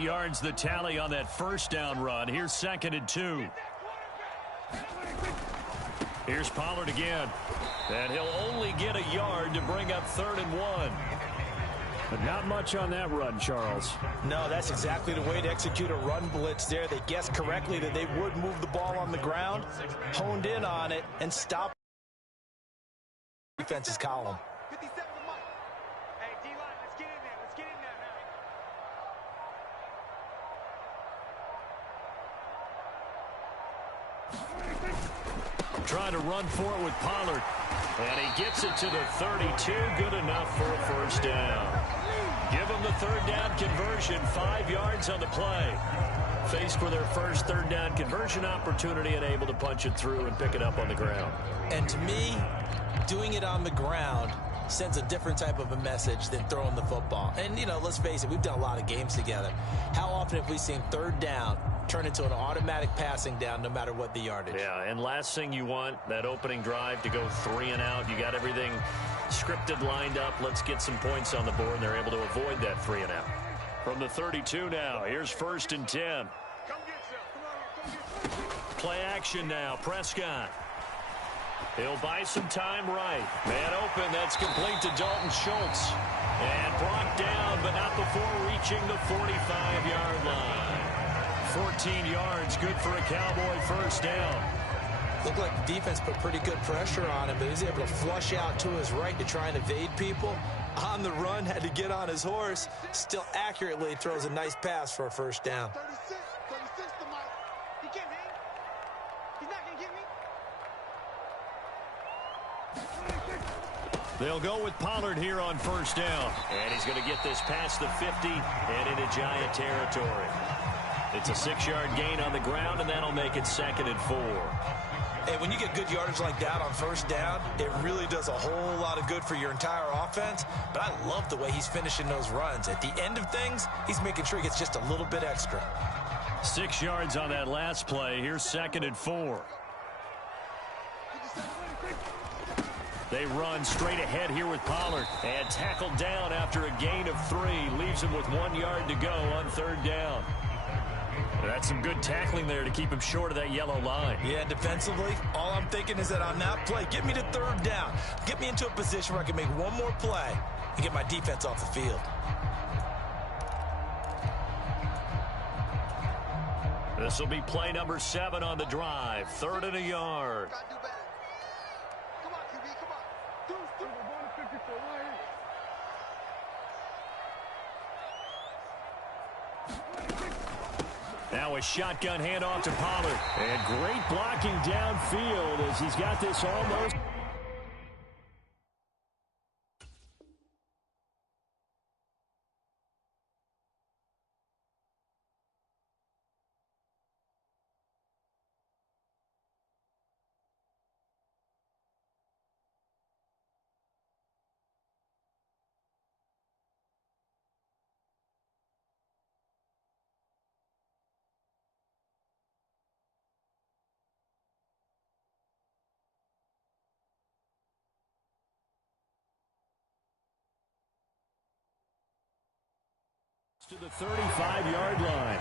Yards the tally on that first down run. Here's 2nd and 2. Here's Pollard again. And he'll only get a yard to bring up 3rd and 1. But not much on that run, Charles. No, that's exactly the way to execute a run blitz there. They guessed correctly that they would move the ball on the ground, honed in on it, and stopped the defense's column. Trying to run for it with Pollard. And he gets it to the 32. Good enough for a first down. Give them the 3rd down conversion. 5 yards on the play. Faced with their first 3rd down conversion opportunity and able to punch it through and pick it up on the ground. And to me, doing it on the ground sends a different type of a message than throwing the football. And, you know, let's face it, we've done a lot of games together. How often have we seen 3rd down turn into an automatic passing down no matter what the yardage? Yeah, and last thing you want, that opening drive to go 3 and out. You got everything scripted, lined up. Let's get some points on the board, and they're able to avoid that 3 and out. From the 32 now, here's 1st and 10. Play action now, Prescott. He'll buy some time right. Man open, that's complete to Dalton Schultz. And brought down, but not before reaching the 45-yard line. 14 yards, good for a Cowboy first down. Looked like the defense put pretty good pressure on him, but he was able to flush out to his right to try and evade people. On the run, had to get on his horse. Still accurately throws a nice pass for a first down. 36 to Mike. He can't hang. He's not going to get me. They'll go with Pollard here on first down. And he's going to get this past the 50 and into Giant territory. It's a 6-yard gain on the ground, and that'll make it 2nd and 4. Hey, when you get good yardage like that on first down, it really does a whole lot of good for your entire offense. But I love the way he's finishing those runs. At the end of things, he's making sure he gets just a little bit extra. 6 yards on that last play. Here's 2nd and 4. They run straight ahead here with Pollard. And tackled down after a gain of 3. Leaves him with 1 yard to go on 3rd down. That's some good tackling there to keep him short of that yellow line. Yeah, defensively, all I'm thinking is that on that play, get me to 3rd down. Get me into a position where I can make one more play and get my defense off the field. This will be play number 7 on the drive. 3rd and a yard. Got to do better. Come on, QB, come on. We're going to 54 right here. Now a shotgun handoff to Pollard. And great blocking downfield as he's got this almost. To the 35-yard line.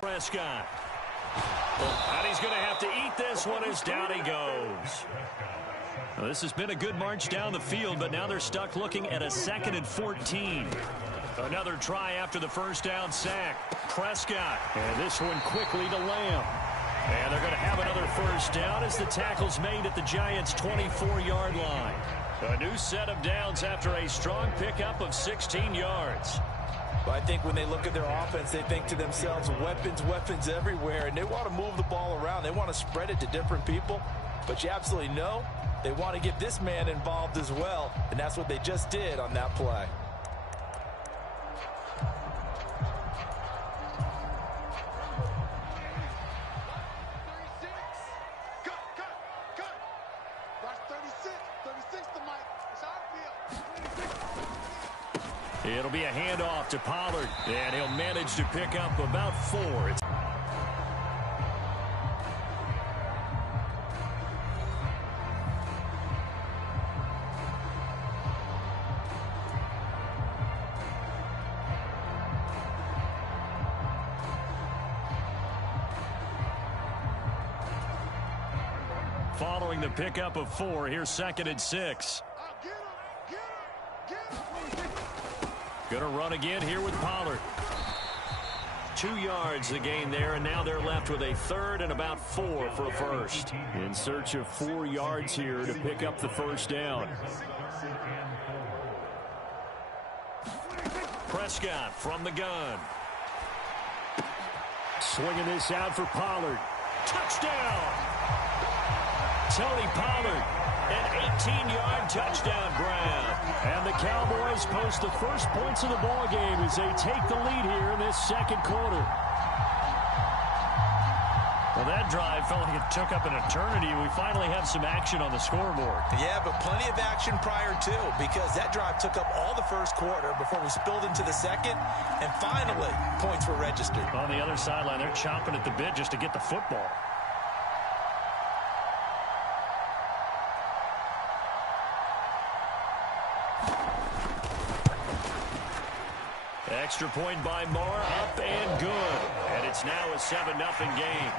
Prescott. And he's going to have to eat this one as down he goes. Well, this has been a good march down the field, but now they're stuck looking at a 2nd and 14. Another try after the first down sack. Prescott. And this one quickly to Lamb. And they're going to have another first down as the tackle's made at the Giants' 24-yard line. A new set of downs after a strong pickup of 16 yards. But I think when they look at their offense, they think to themselves, weapons everywhere, and they want to move the ball around. They want to spread it to different people. But you absolutely know they want to get this man involved as well, and that's what they just did on that play. It'll be a handoff to Pollard, and he'll manage to pick up about 4. Following the pickup of 4, here's 2nd and 6. Going to run again here with Pollard. 2 yards the gain there, and now they're left with a 3rd and about 4 for a first. In search of 4 yards here to pick up the first down. Prescott from the gun. Swinging this out for Pollard. Touchdown! Tony Pollard, an 18-yard touchdown grab. And the Cowboys post the first points of the ball game as they take the lead here in this second quarter. Well, that drive felt like it took up an eternity. We finally have some action on the scoreboard. Yeah, but plenty of action prior to, because that drive took up all the first quarter before we spilled into the second, and finally, points were registered. On the other sideline, they're chomping at the bit just to get the football. Extra point by Moore, up and good. And it's now a 7-0 game.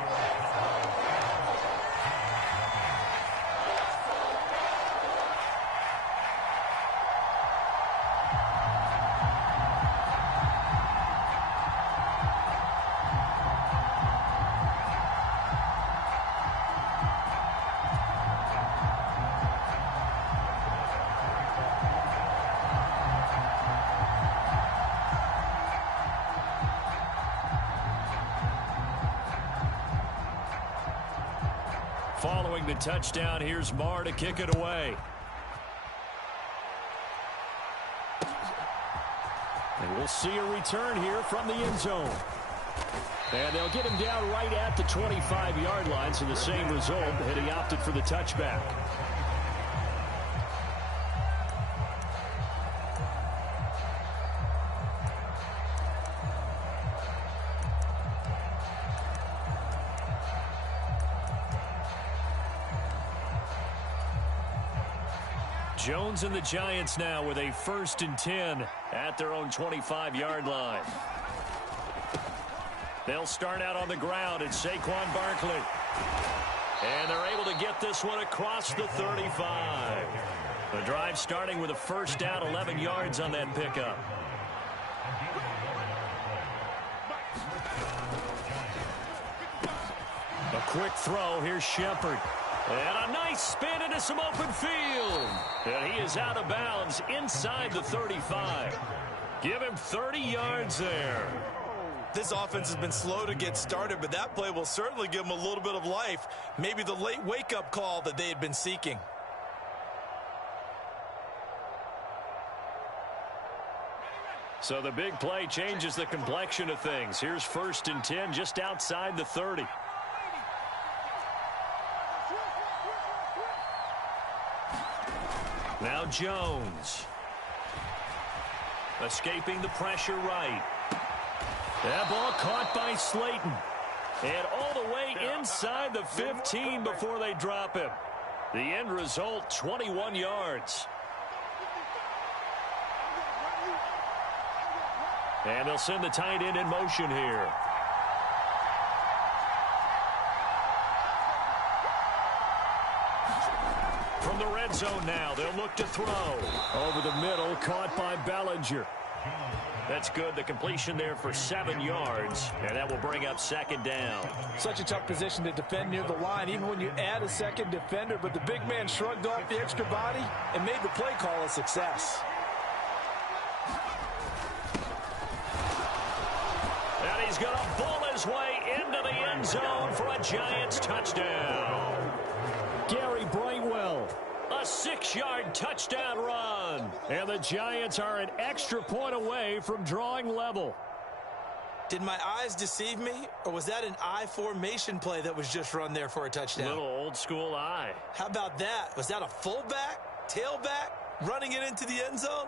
Following the touchdown, here's Marr to kick it away. And we'll see a return here from the end zone. And they'll get him down right at the 25-yard line, so the same result, had he opted for the touchback. Jones and the Giants now with a 1st and 10 at their own 25-yard line. They'll start out on the ground at Saquon Barkley. And they're able to get this one across the 35. The drive starting with a first down, 11 yards on that pickup. A quick throw. Here's Shepard. And a nice spin into some open field. And he is out of bounds inside the 35. Give him 30 yards there. This offense has been slow to get started, but that play will certainly give them a little bit of life. Maybe the late wake-up call that they had been seeking. So the big play changes the complexion of things. Here's 1st and 10 just outside the 30. Now Jones. Escaping the pressure right. That ball caught by Slayton. And all the way inside the 15 before they drop him. The end result, 21 yards. And they'll send the tight end in motion here. From the red zone now, they'll look to throw. Over the middle, caught by Bellinger. That's good. The completion there for 7 yards, and that will bring up second down. Such a tough position to defend near the line, even when you add a second defender, but the big man shrugged off the extra body and made the play call a success. And he's going to ball his way into the end zone for a Giants touchdown. Gary Brightwell. A 6-yard touchdown run. And the Giants are an extra point away from drawing level. Did my eyes deceive me, or was that an I formation play that was just run there for a touchdown? Little old school eye. How about that? Was that a fullback, tailback, running it into the end zone?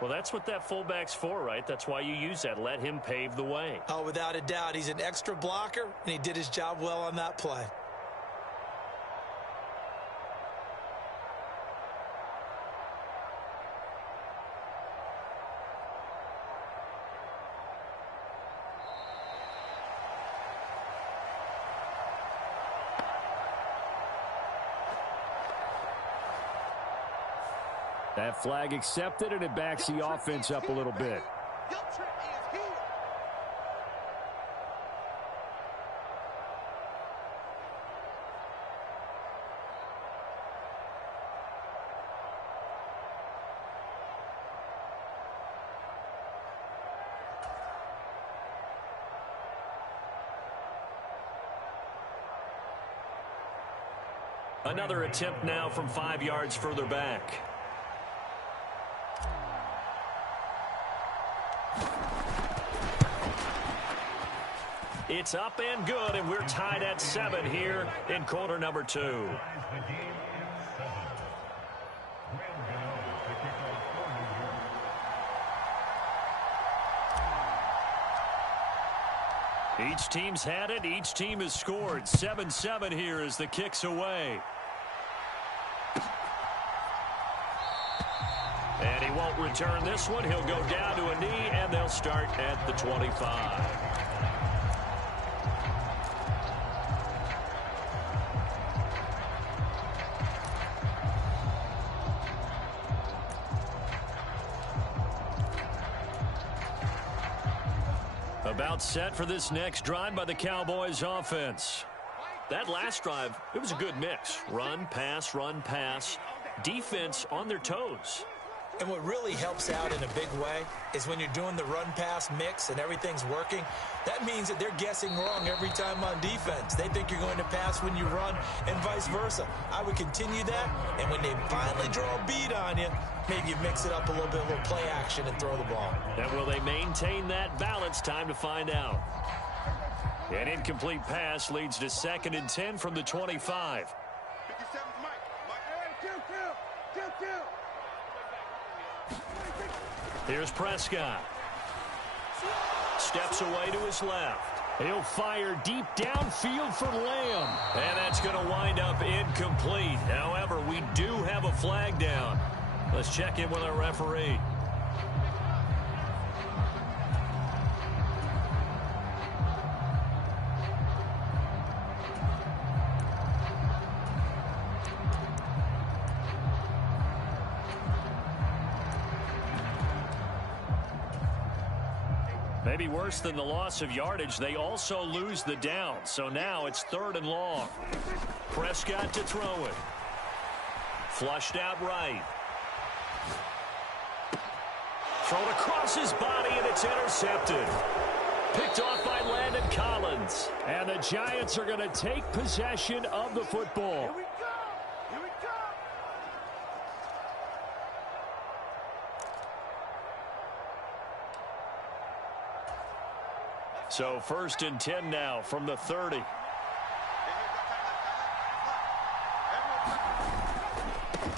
Well, that's what that fullback's for, right? That's why you use that. Let him pave the way. Oh, without a doubt. He's an extra blocker, and he did his job well on that play. That flag accepted, and it backs the offense up a little bit. Your trick is here. Another attempt now from 5 yards further back. It's up and good, and we're tied at 7 here in quarter number 2. Each team's had it. Each team has scored. 7-7 here as the kick's away. And he won't return this one. He'll go down to a knee, and they'll start at the 25. About set for this next drive by the Cowboys offense. That last drive, it was a good mix. Run, pass, defense on their toes. And what really helps out in a big way is when you're doing the run-pass mix and everything's working, that means that they're guessing wrong every time on defense. They think you're going to pass when you run and vice versa. I would continue that, and when they finally draw a beat on you, maybe you mix it up a little bit, a little play action and throw the ball. And will they maintain that balance? Time to find out. An incomplete pass leads to 2nd and 10 from the 25. 57's Mike. Hey, kill. Here's Prescott. Steps away to his left. He'll fire deep downfield for Lamb. And that's going to wind up incomplete. However, we do have a flag down. Let's check in with our referee. Maybe worse than the loss of yardage, they also lose the down. So now it's 3rd and long. Prescott to throw it. Flushed out right. Thrown across his body, and it's intercepted. Picked off by Landon Collins. And the Giants are going to take possession of the football. Here we go. So 1st and 10 now from the 30.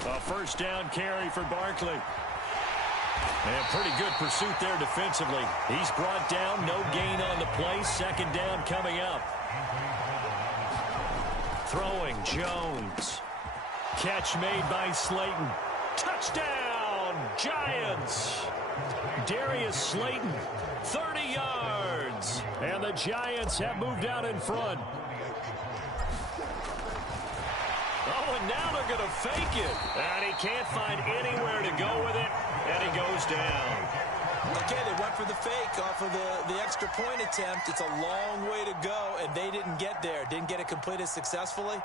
A first down carry for Barkley. And pretty good pursuit there defensively. He's brought down, no gain on the play. Second down coming up. Throwing Jones. Catch made by Slayton. Touchdown, Giants. Darius Slayton, 30 yards. And the Giants have moved out in front. Oh, and now they're going to fake it. And he can't find anywhere to go with it, and he goes down. Okay, they went for the fake off of the extra point attempt. It's a long way to go, and they didn't get there. Didn't get it completed successfully.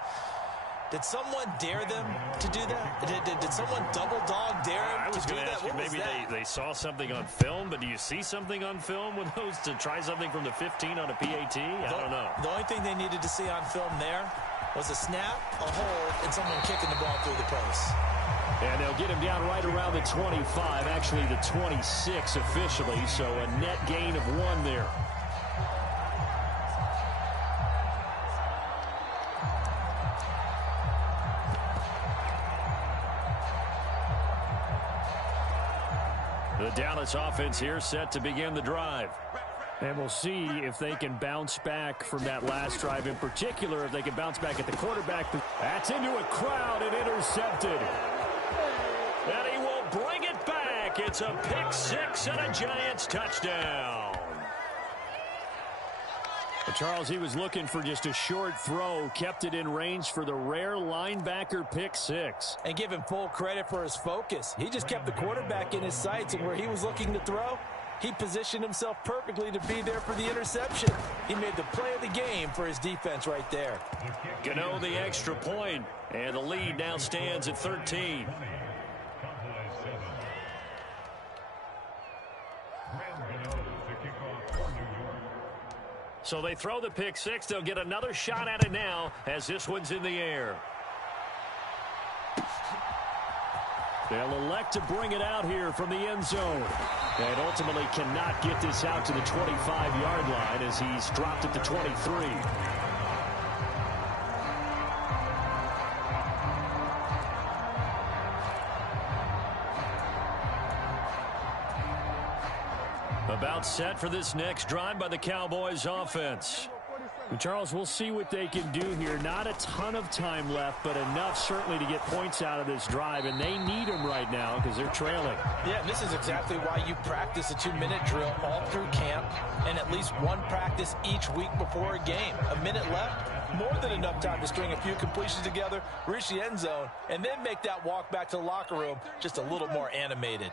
Did someone dare them to do that? Did someone double dog dare them to do that? I was going to ask you, maybe they saw something on film, but do you see something on film with those to try something from the 15 on a PAT? I don't know. The only thing they needed to see on film there was a snap, a hold, and someone kicking the ball through the post. And they'll get him down right around the 25, actually the 26 officially, so a net gain of 1 there. The Dallas offense here set to begin the drive. And we'll see if they can bounce back from that last drive in particular, if they can bounce back at the quarterback. That's into a crowd and intercepted. And he will bring it back. It's a pick 6 and a Giants touchdown. But Charles, he was looking for just a short throw, kept it in range for the rare linebacker pick 6. And give him full credit for his focus. He just kept the quarterback in his sights, and where he was looking to throw, he positioned himself perfectly to be there for the interception. He made the play of the game for his defense right there. Gano the extra point, and the lead now stands at 13. So they throw the pick 6. They'll get another shot at it now as this one's in the air. They'll elect to bring it out here from the end zone. And ultimately cannot get this out to the 25-yard line as he's dropped at the 23. About set for this next drive by the Cowboys offense. Charles, we'll see what they can do here. Not a ton of time left, but enough certainly to get points out of this drive, and they need them right now because they're trailing. Yeah, and this is exactly why you practice a 2-minute drill all through camp and at least one practice each week before a game. A minute left, more than enough time to string a few completions together, reach the end zone, and then make that walk back to the locker room just a little more animated.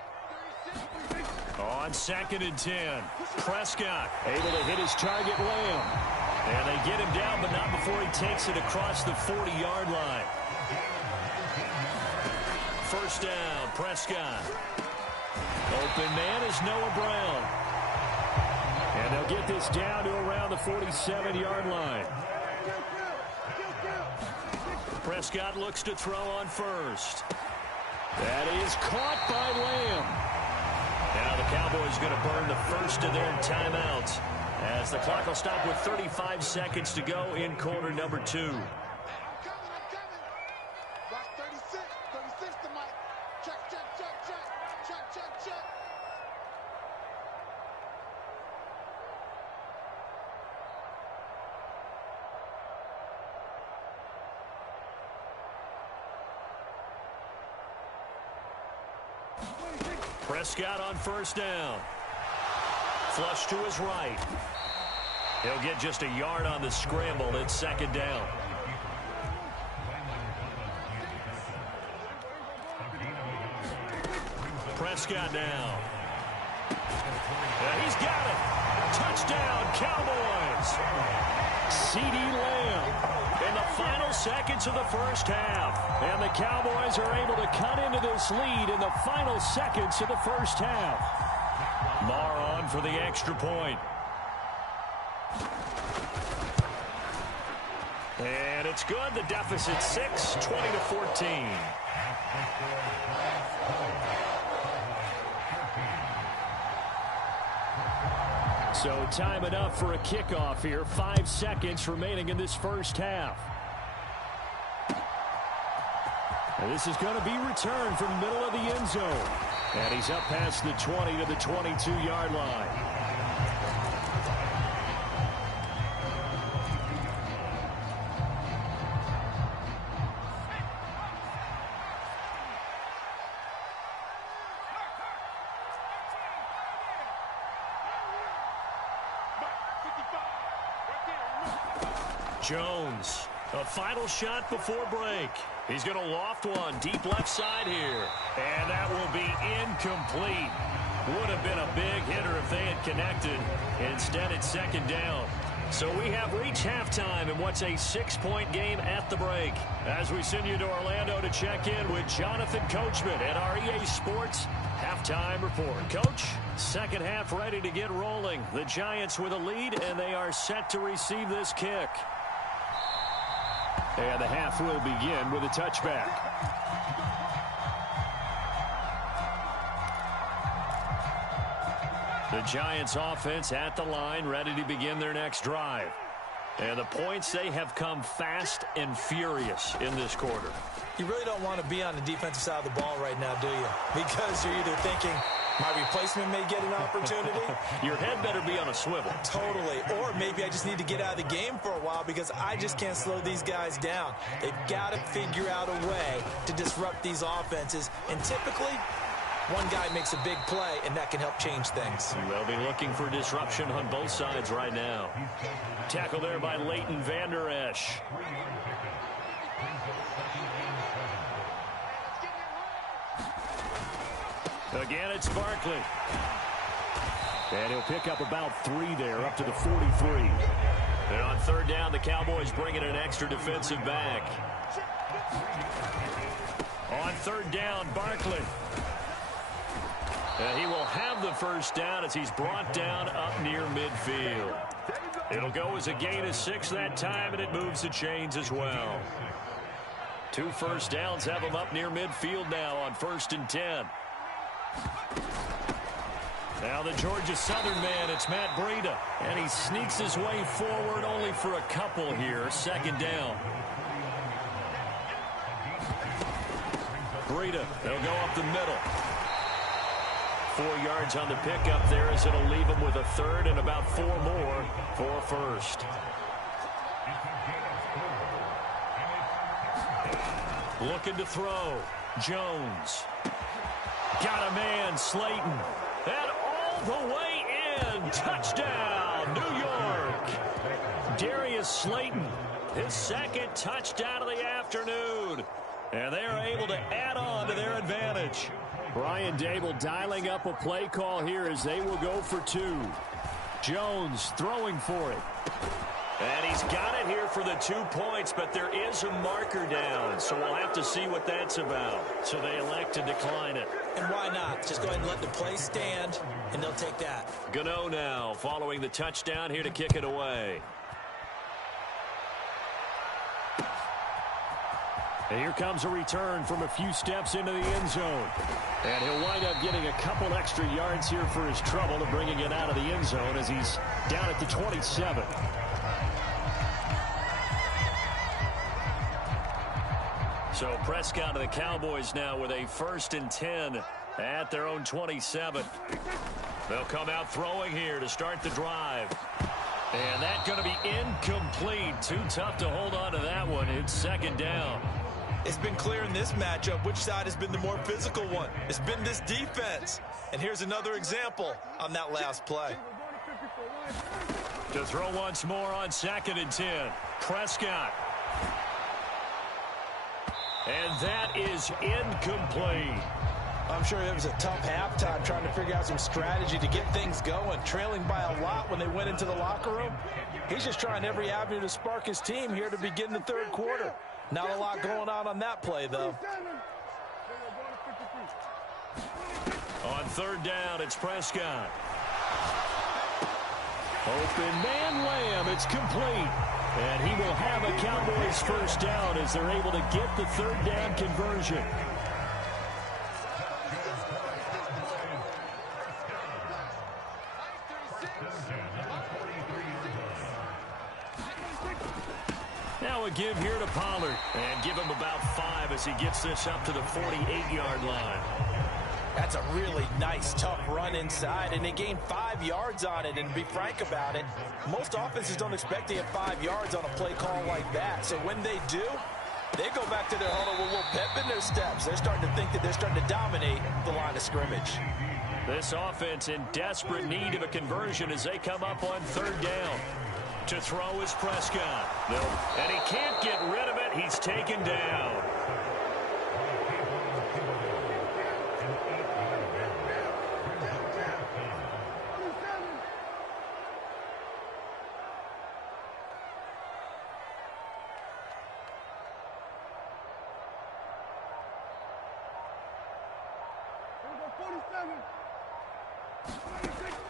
On 2nd and 10, Prescott able to hit his target, Lamb. And they get him down, but not before he takes it across the 40-yard line. First down, Prescott. Open man is Noah Brown. And they'll get this down to around the 47-yard line. Prescott looks to throw on first. That is caught by Lamb. Now the Cowboys going to burn the first of their timeouts as the clock will stop with 35 seconds to go in quarter number 2. I'm coming. Watch 36. 36 to Mike. Check. Prescott on first down. Flush to his right. He'll get just a yard on the scramble. It's second down. Prescott now. He's got it. Touchdown, Cowboys. CeeDee Lamb in the final seconds of the first half. And the Cowboys are able to cut into this lead in the final seconds of the first half. Marr on for the extra point. And it's good. The deficit 6, 20-14. So time enough for a kickoff here. 5 seconds remaining in this first half. And this is going to be returned from the middle of the end zone. And he's up past the 20 to the 22-yard line. Jones, a final shot before break. He's going to loft one deep left side here. And that will be incomplete. Would have been a big hitter if they had connected. Instead, it's second down. So we have reached halftime in what's a 6-point game at the break. As we send you to Orlando to check in with Jonathan Coachman at our EA Sports Halftime Report. Coach, second half ready to get rolling. The Giants with a lead, and they are set to receive this kick. And the half will begin with a touchback. The Giants offense at the line, ready to begin their next drive. And the points, they have come fast and furious in this quarter. You really don't want to be on the defensive side of the ball right now, do you? Because you're either thinking, my replacement may get an opportunity. Your head better be on a swivel. Totally. Or maybe I just need to get out of the game for a while because I just can't slow these guys down. They've got to figure out a way to disrupt these offenses. And typically, one guy makes a big play, and that can help change things. They'll be looking for disruption on both sides right now. Tackle there by Leighton Vander Esch. Again, it's Barkley. And he'll pick up about 3 there, up to the 43. And on third down, the Cowboys bring in an extra defensive back. On third down, Barkley. And he will have the first down as he's brought down up near midfield. It'll go as a gain of 6 that time, and it moves the chains as well. 2 first downs have him up near midfield now on 1st and 10. Now the Georgia Southern man, it's Matt Breida. And he sneaks his way forward only for a couple here. 2nd down. Breida, they'll go up the middle. 4 yards on the pickup there as it'll leave him with a 3rd and about 4 more for a first. Looking to throw. Jones. Got a man, Slayton. And all the way in. Touchdown, New York. Darius Slayton, his 2nd touchdown of the afternoon. And they are able to add on to their advantage. Brian Dable dialing up a play call here as they will go for 2. Jones throwing for it. And he's got it here for the 2 points, but there is a marker down, so we'll have to see what that's about. So they elect to decline it. And why not? Just go ahead and let the play stand, and they'll take that. Gano now following the touchdown here to kick it away. And here comes a return from a few steps into the end zone. And he'll wind up getting a couple extra yards here for his trouble of bringing it out of the end zone as he's down at the 27. So Prescott of the Cowboys now with a 1st and 10 at their own 27. They'll come out throwing here to start the drive. And that's going to be incomplete. Too tough to hold on to that one. It's 2nd down. It's been clear in this matchup which side has been the more physical one. It's been this defense. And here's another example on that last play. To throw once more on 2nd and 10. Prescott. And that is incomplete. I'm sure it was a tough halftime trying to figure out some strategy to get things going. Trailing by a lot when they went into the locker room. He's just trying every avenue to spark his team here to begin the 3rd quarter. Not a lot going on that play, though. On 3rd down, it's Prescott. Open man Lamb, it's complete. And he will have a Cowboys first down as they're able to get the 3rd down conversion. Now a give here to Pollard. And give him about 5 as he gets this up to the 48-yard line. That's a really nice, tough run inside, and they gained 5 yards on it. And to be frank about it, most offenses don't expect to get 5 yards on a play call like that. So when they do, they go back to their huddle with a little pep in their steps. They're starting to think that they're starting to dominate the line of scrimmage. This offense in desperate need of a conversion as they come up on 3rd down. To throw is Prescott. And he can't get rid of it. He's taken down.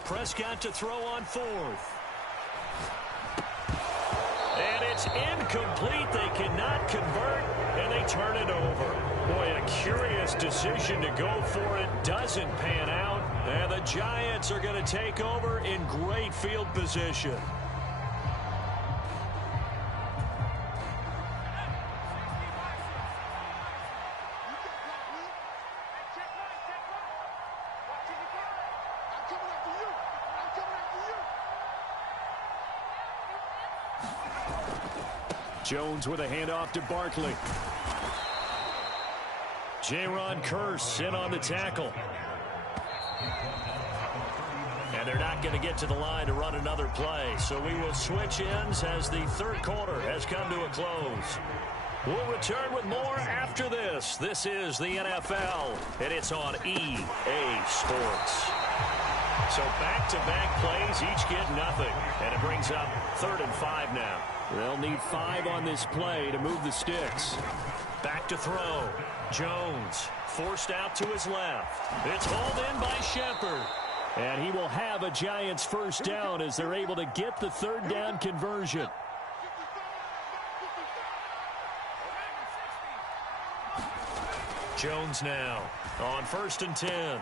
Prescott to throw on 4th. And it's incomplete. They cannot convert, and they turn it over. Boy, a curious decision to go for it. Doesn't pan out, and the Giants are going to take over in great field position. Jones with a handoff to Barkley. Jaron Kearse in on the tackle. And they're not going to get to the line to run another play. So we will switch ends as the 3rd quarter has come to a close. We'll return with more after this. This is the NFL, and it's on EA Sports. So back-to-back plays, each get nothing. And it brings up 3rd and 5 now. They'll need 5 on this play to move the sticks. Back to throw. Jones forced out to his left. It's hauled in by Shepard. And he will have a Giants 1st down as they're able to get the 3rd down conversion. Jones now on 1st and 10.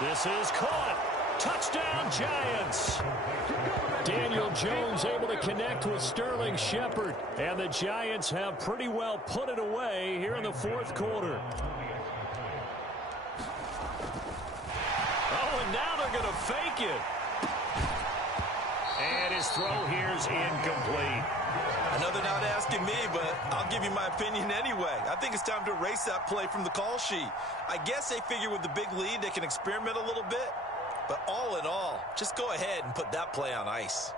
This is caught. Touchdown, Giants. Daniel Jones able to connect with Sterling Shepard. And the Giants have pretty well put it away here in the 4th quarter. Oh, and now they're going to fake it. And his throw here is incomplete. I know they're not asking me, but I'll give you my opinion anyway. I think it's time to erase that play from the call sheet. I guess they figure with the big lead they can experiment a little bit. But all in all, just go ahead and put that play on ice.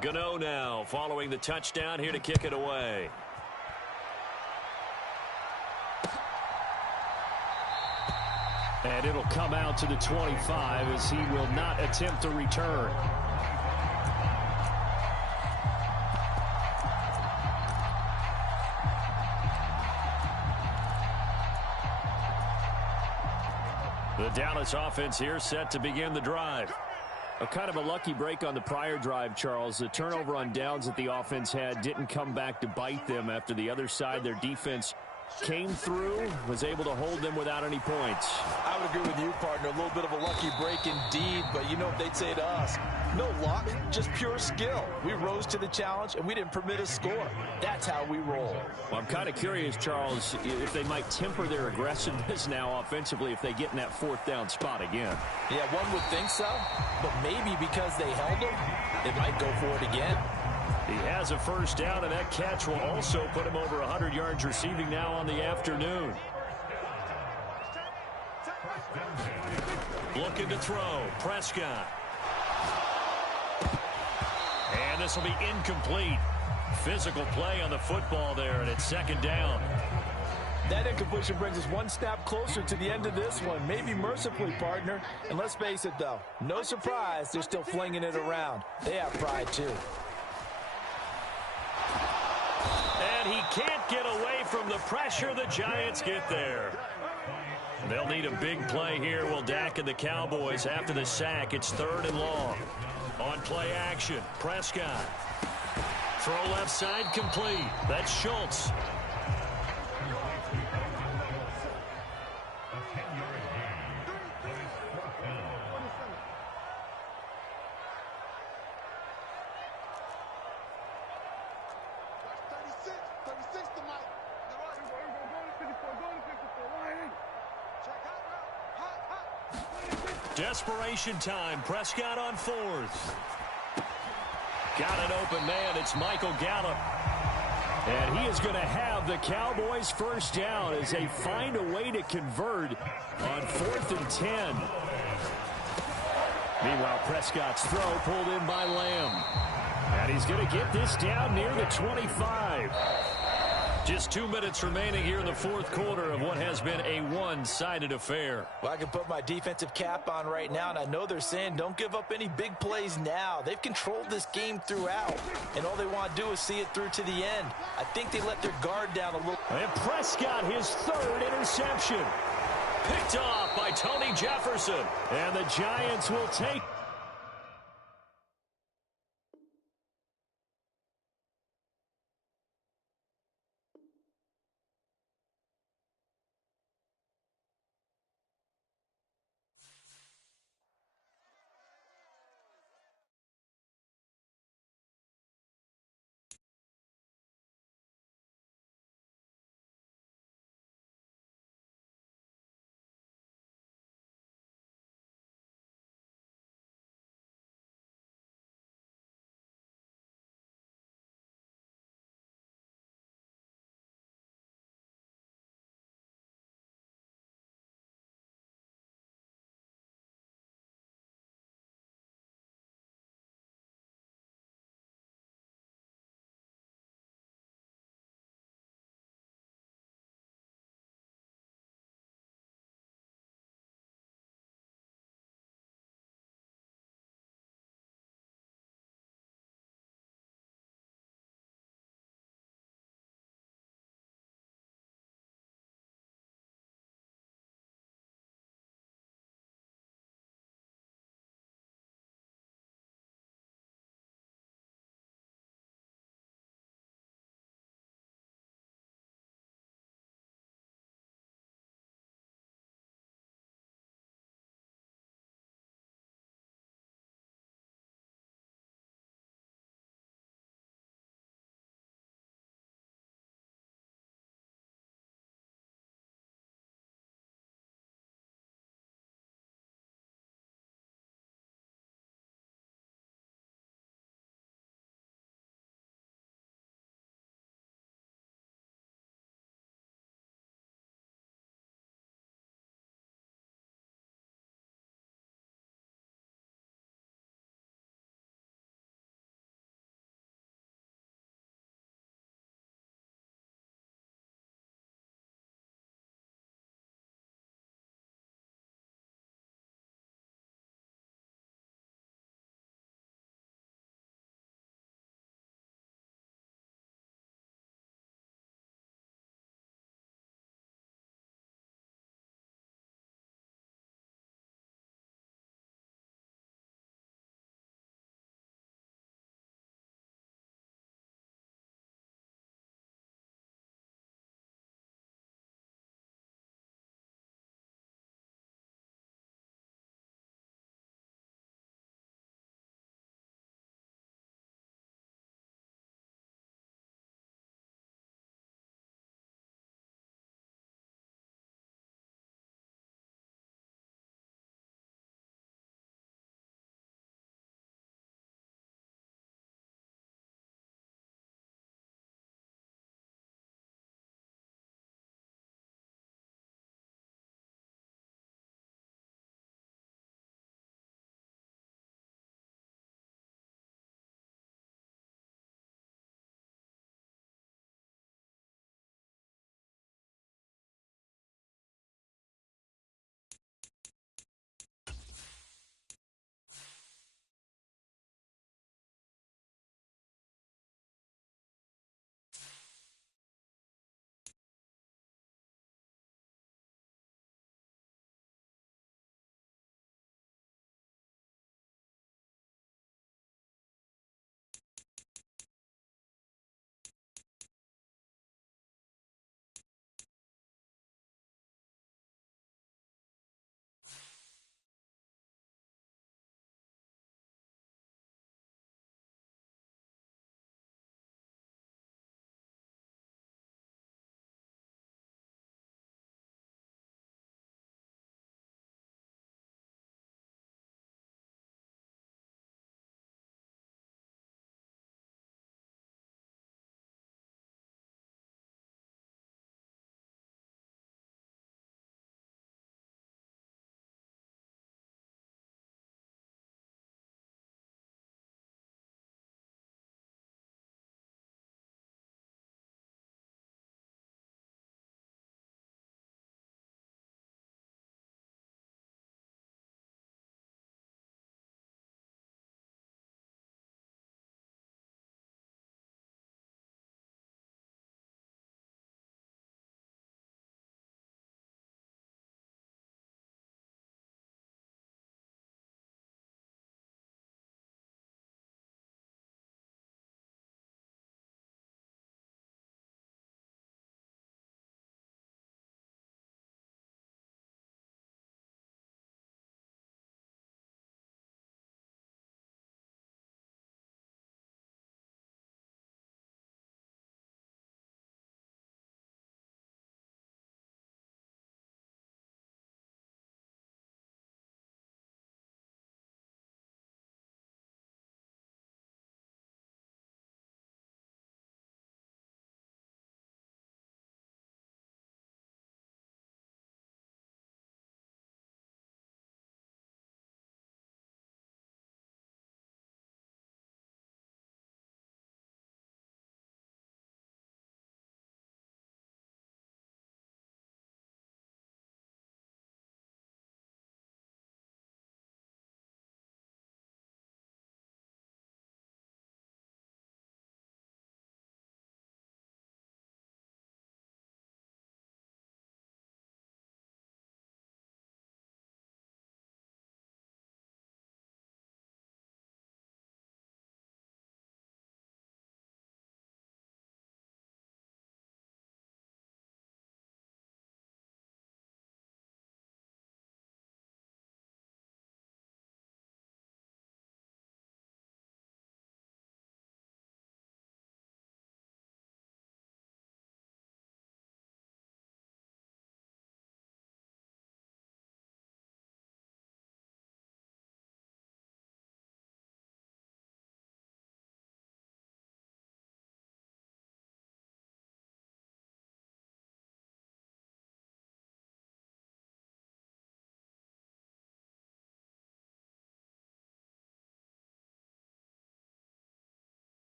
Gano now following the touchdown here to kick it away. And it'll come out to the 25 as he will not attempt to return. The Dallas offense here set to begin the drive. A kind of a lucky break on the prior drive, Charles. The turnover on downs that the offense had didn't come back to bite them after the other side. Their defense came through, was able to hold them without any points. I would agree with you, partner. A little bit of a lucky break indeed, but you know what they'd say to us. No luck, just pure skill. We rose to the challenge, and we didn't permit a score. That's how we roll. Well, I'm kind of curious, Charles, if they might temper their aggressiveness now offensively if they get in that 4th down spot again. Yeah, one would think so, but maybe because they held them, they might go for it again. He has a 1st down, and that catch will also put him over 100 yards receiving now on the afternoon. Looking to throw. Prescott. And this will be incomplete. Physical play on the football there, and it's 2nd down. That incompletion brings us one step closer to the end of this one. Maybe mercifully, partner. And let's face it, though. No surprise, they're still flinging it around. They have pride, too. And he can't get away from the pressure. The Giants get there. They'll need a big play here. Will Dak and the Cowboys after the sack. It's 3rd and long. On play action, Prescott. Throw left side complete. That's Schultz. 56 to Mike. Check out route. Hot. Desperation time. Prescott on fourth. Got an open man. It's Michael Gallup. And he is going to have the Cowboys first down as they find a way to convert on 4th and 10. Meanwhile, Prescott's throw pulled in by Lamb. And he's going to get this down near the 25. Just 2 minutes remaining here in the fourth quarter of what has been a one-sided affair. Well, I can put my defensive cap on right now, and I know they're saying don't give up any big plays now. They've controlled this game throughout, and all they want to do is see it through to the end. I think they let their guard down a little. And Prescott, his third interception. Picked off by Tony Jefferson. And the Giants will take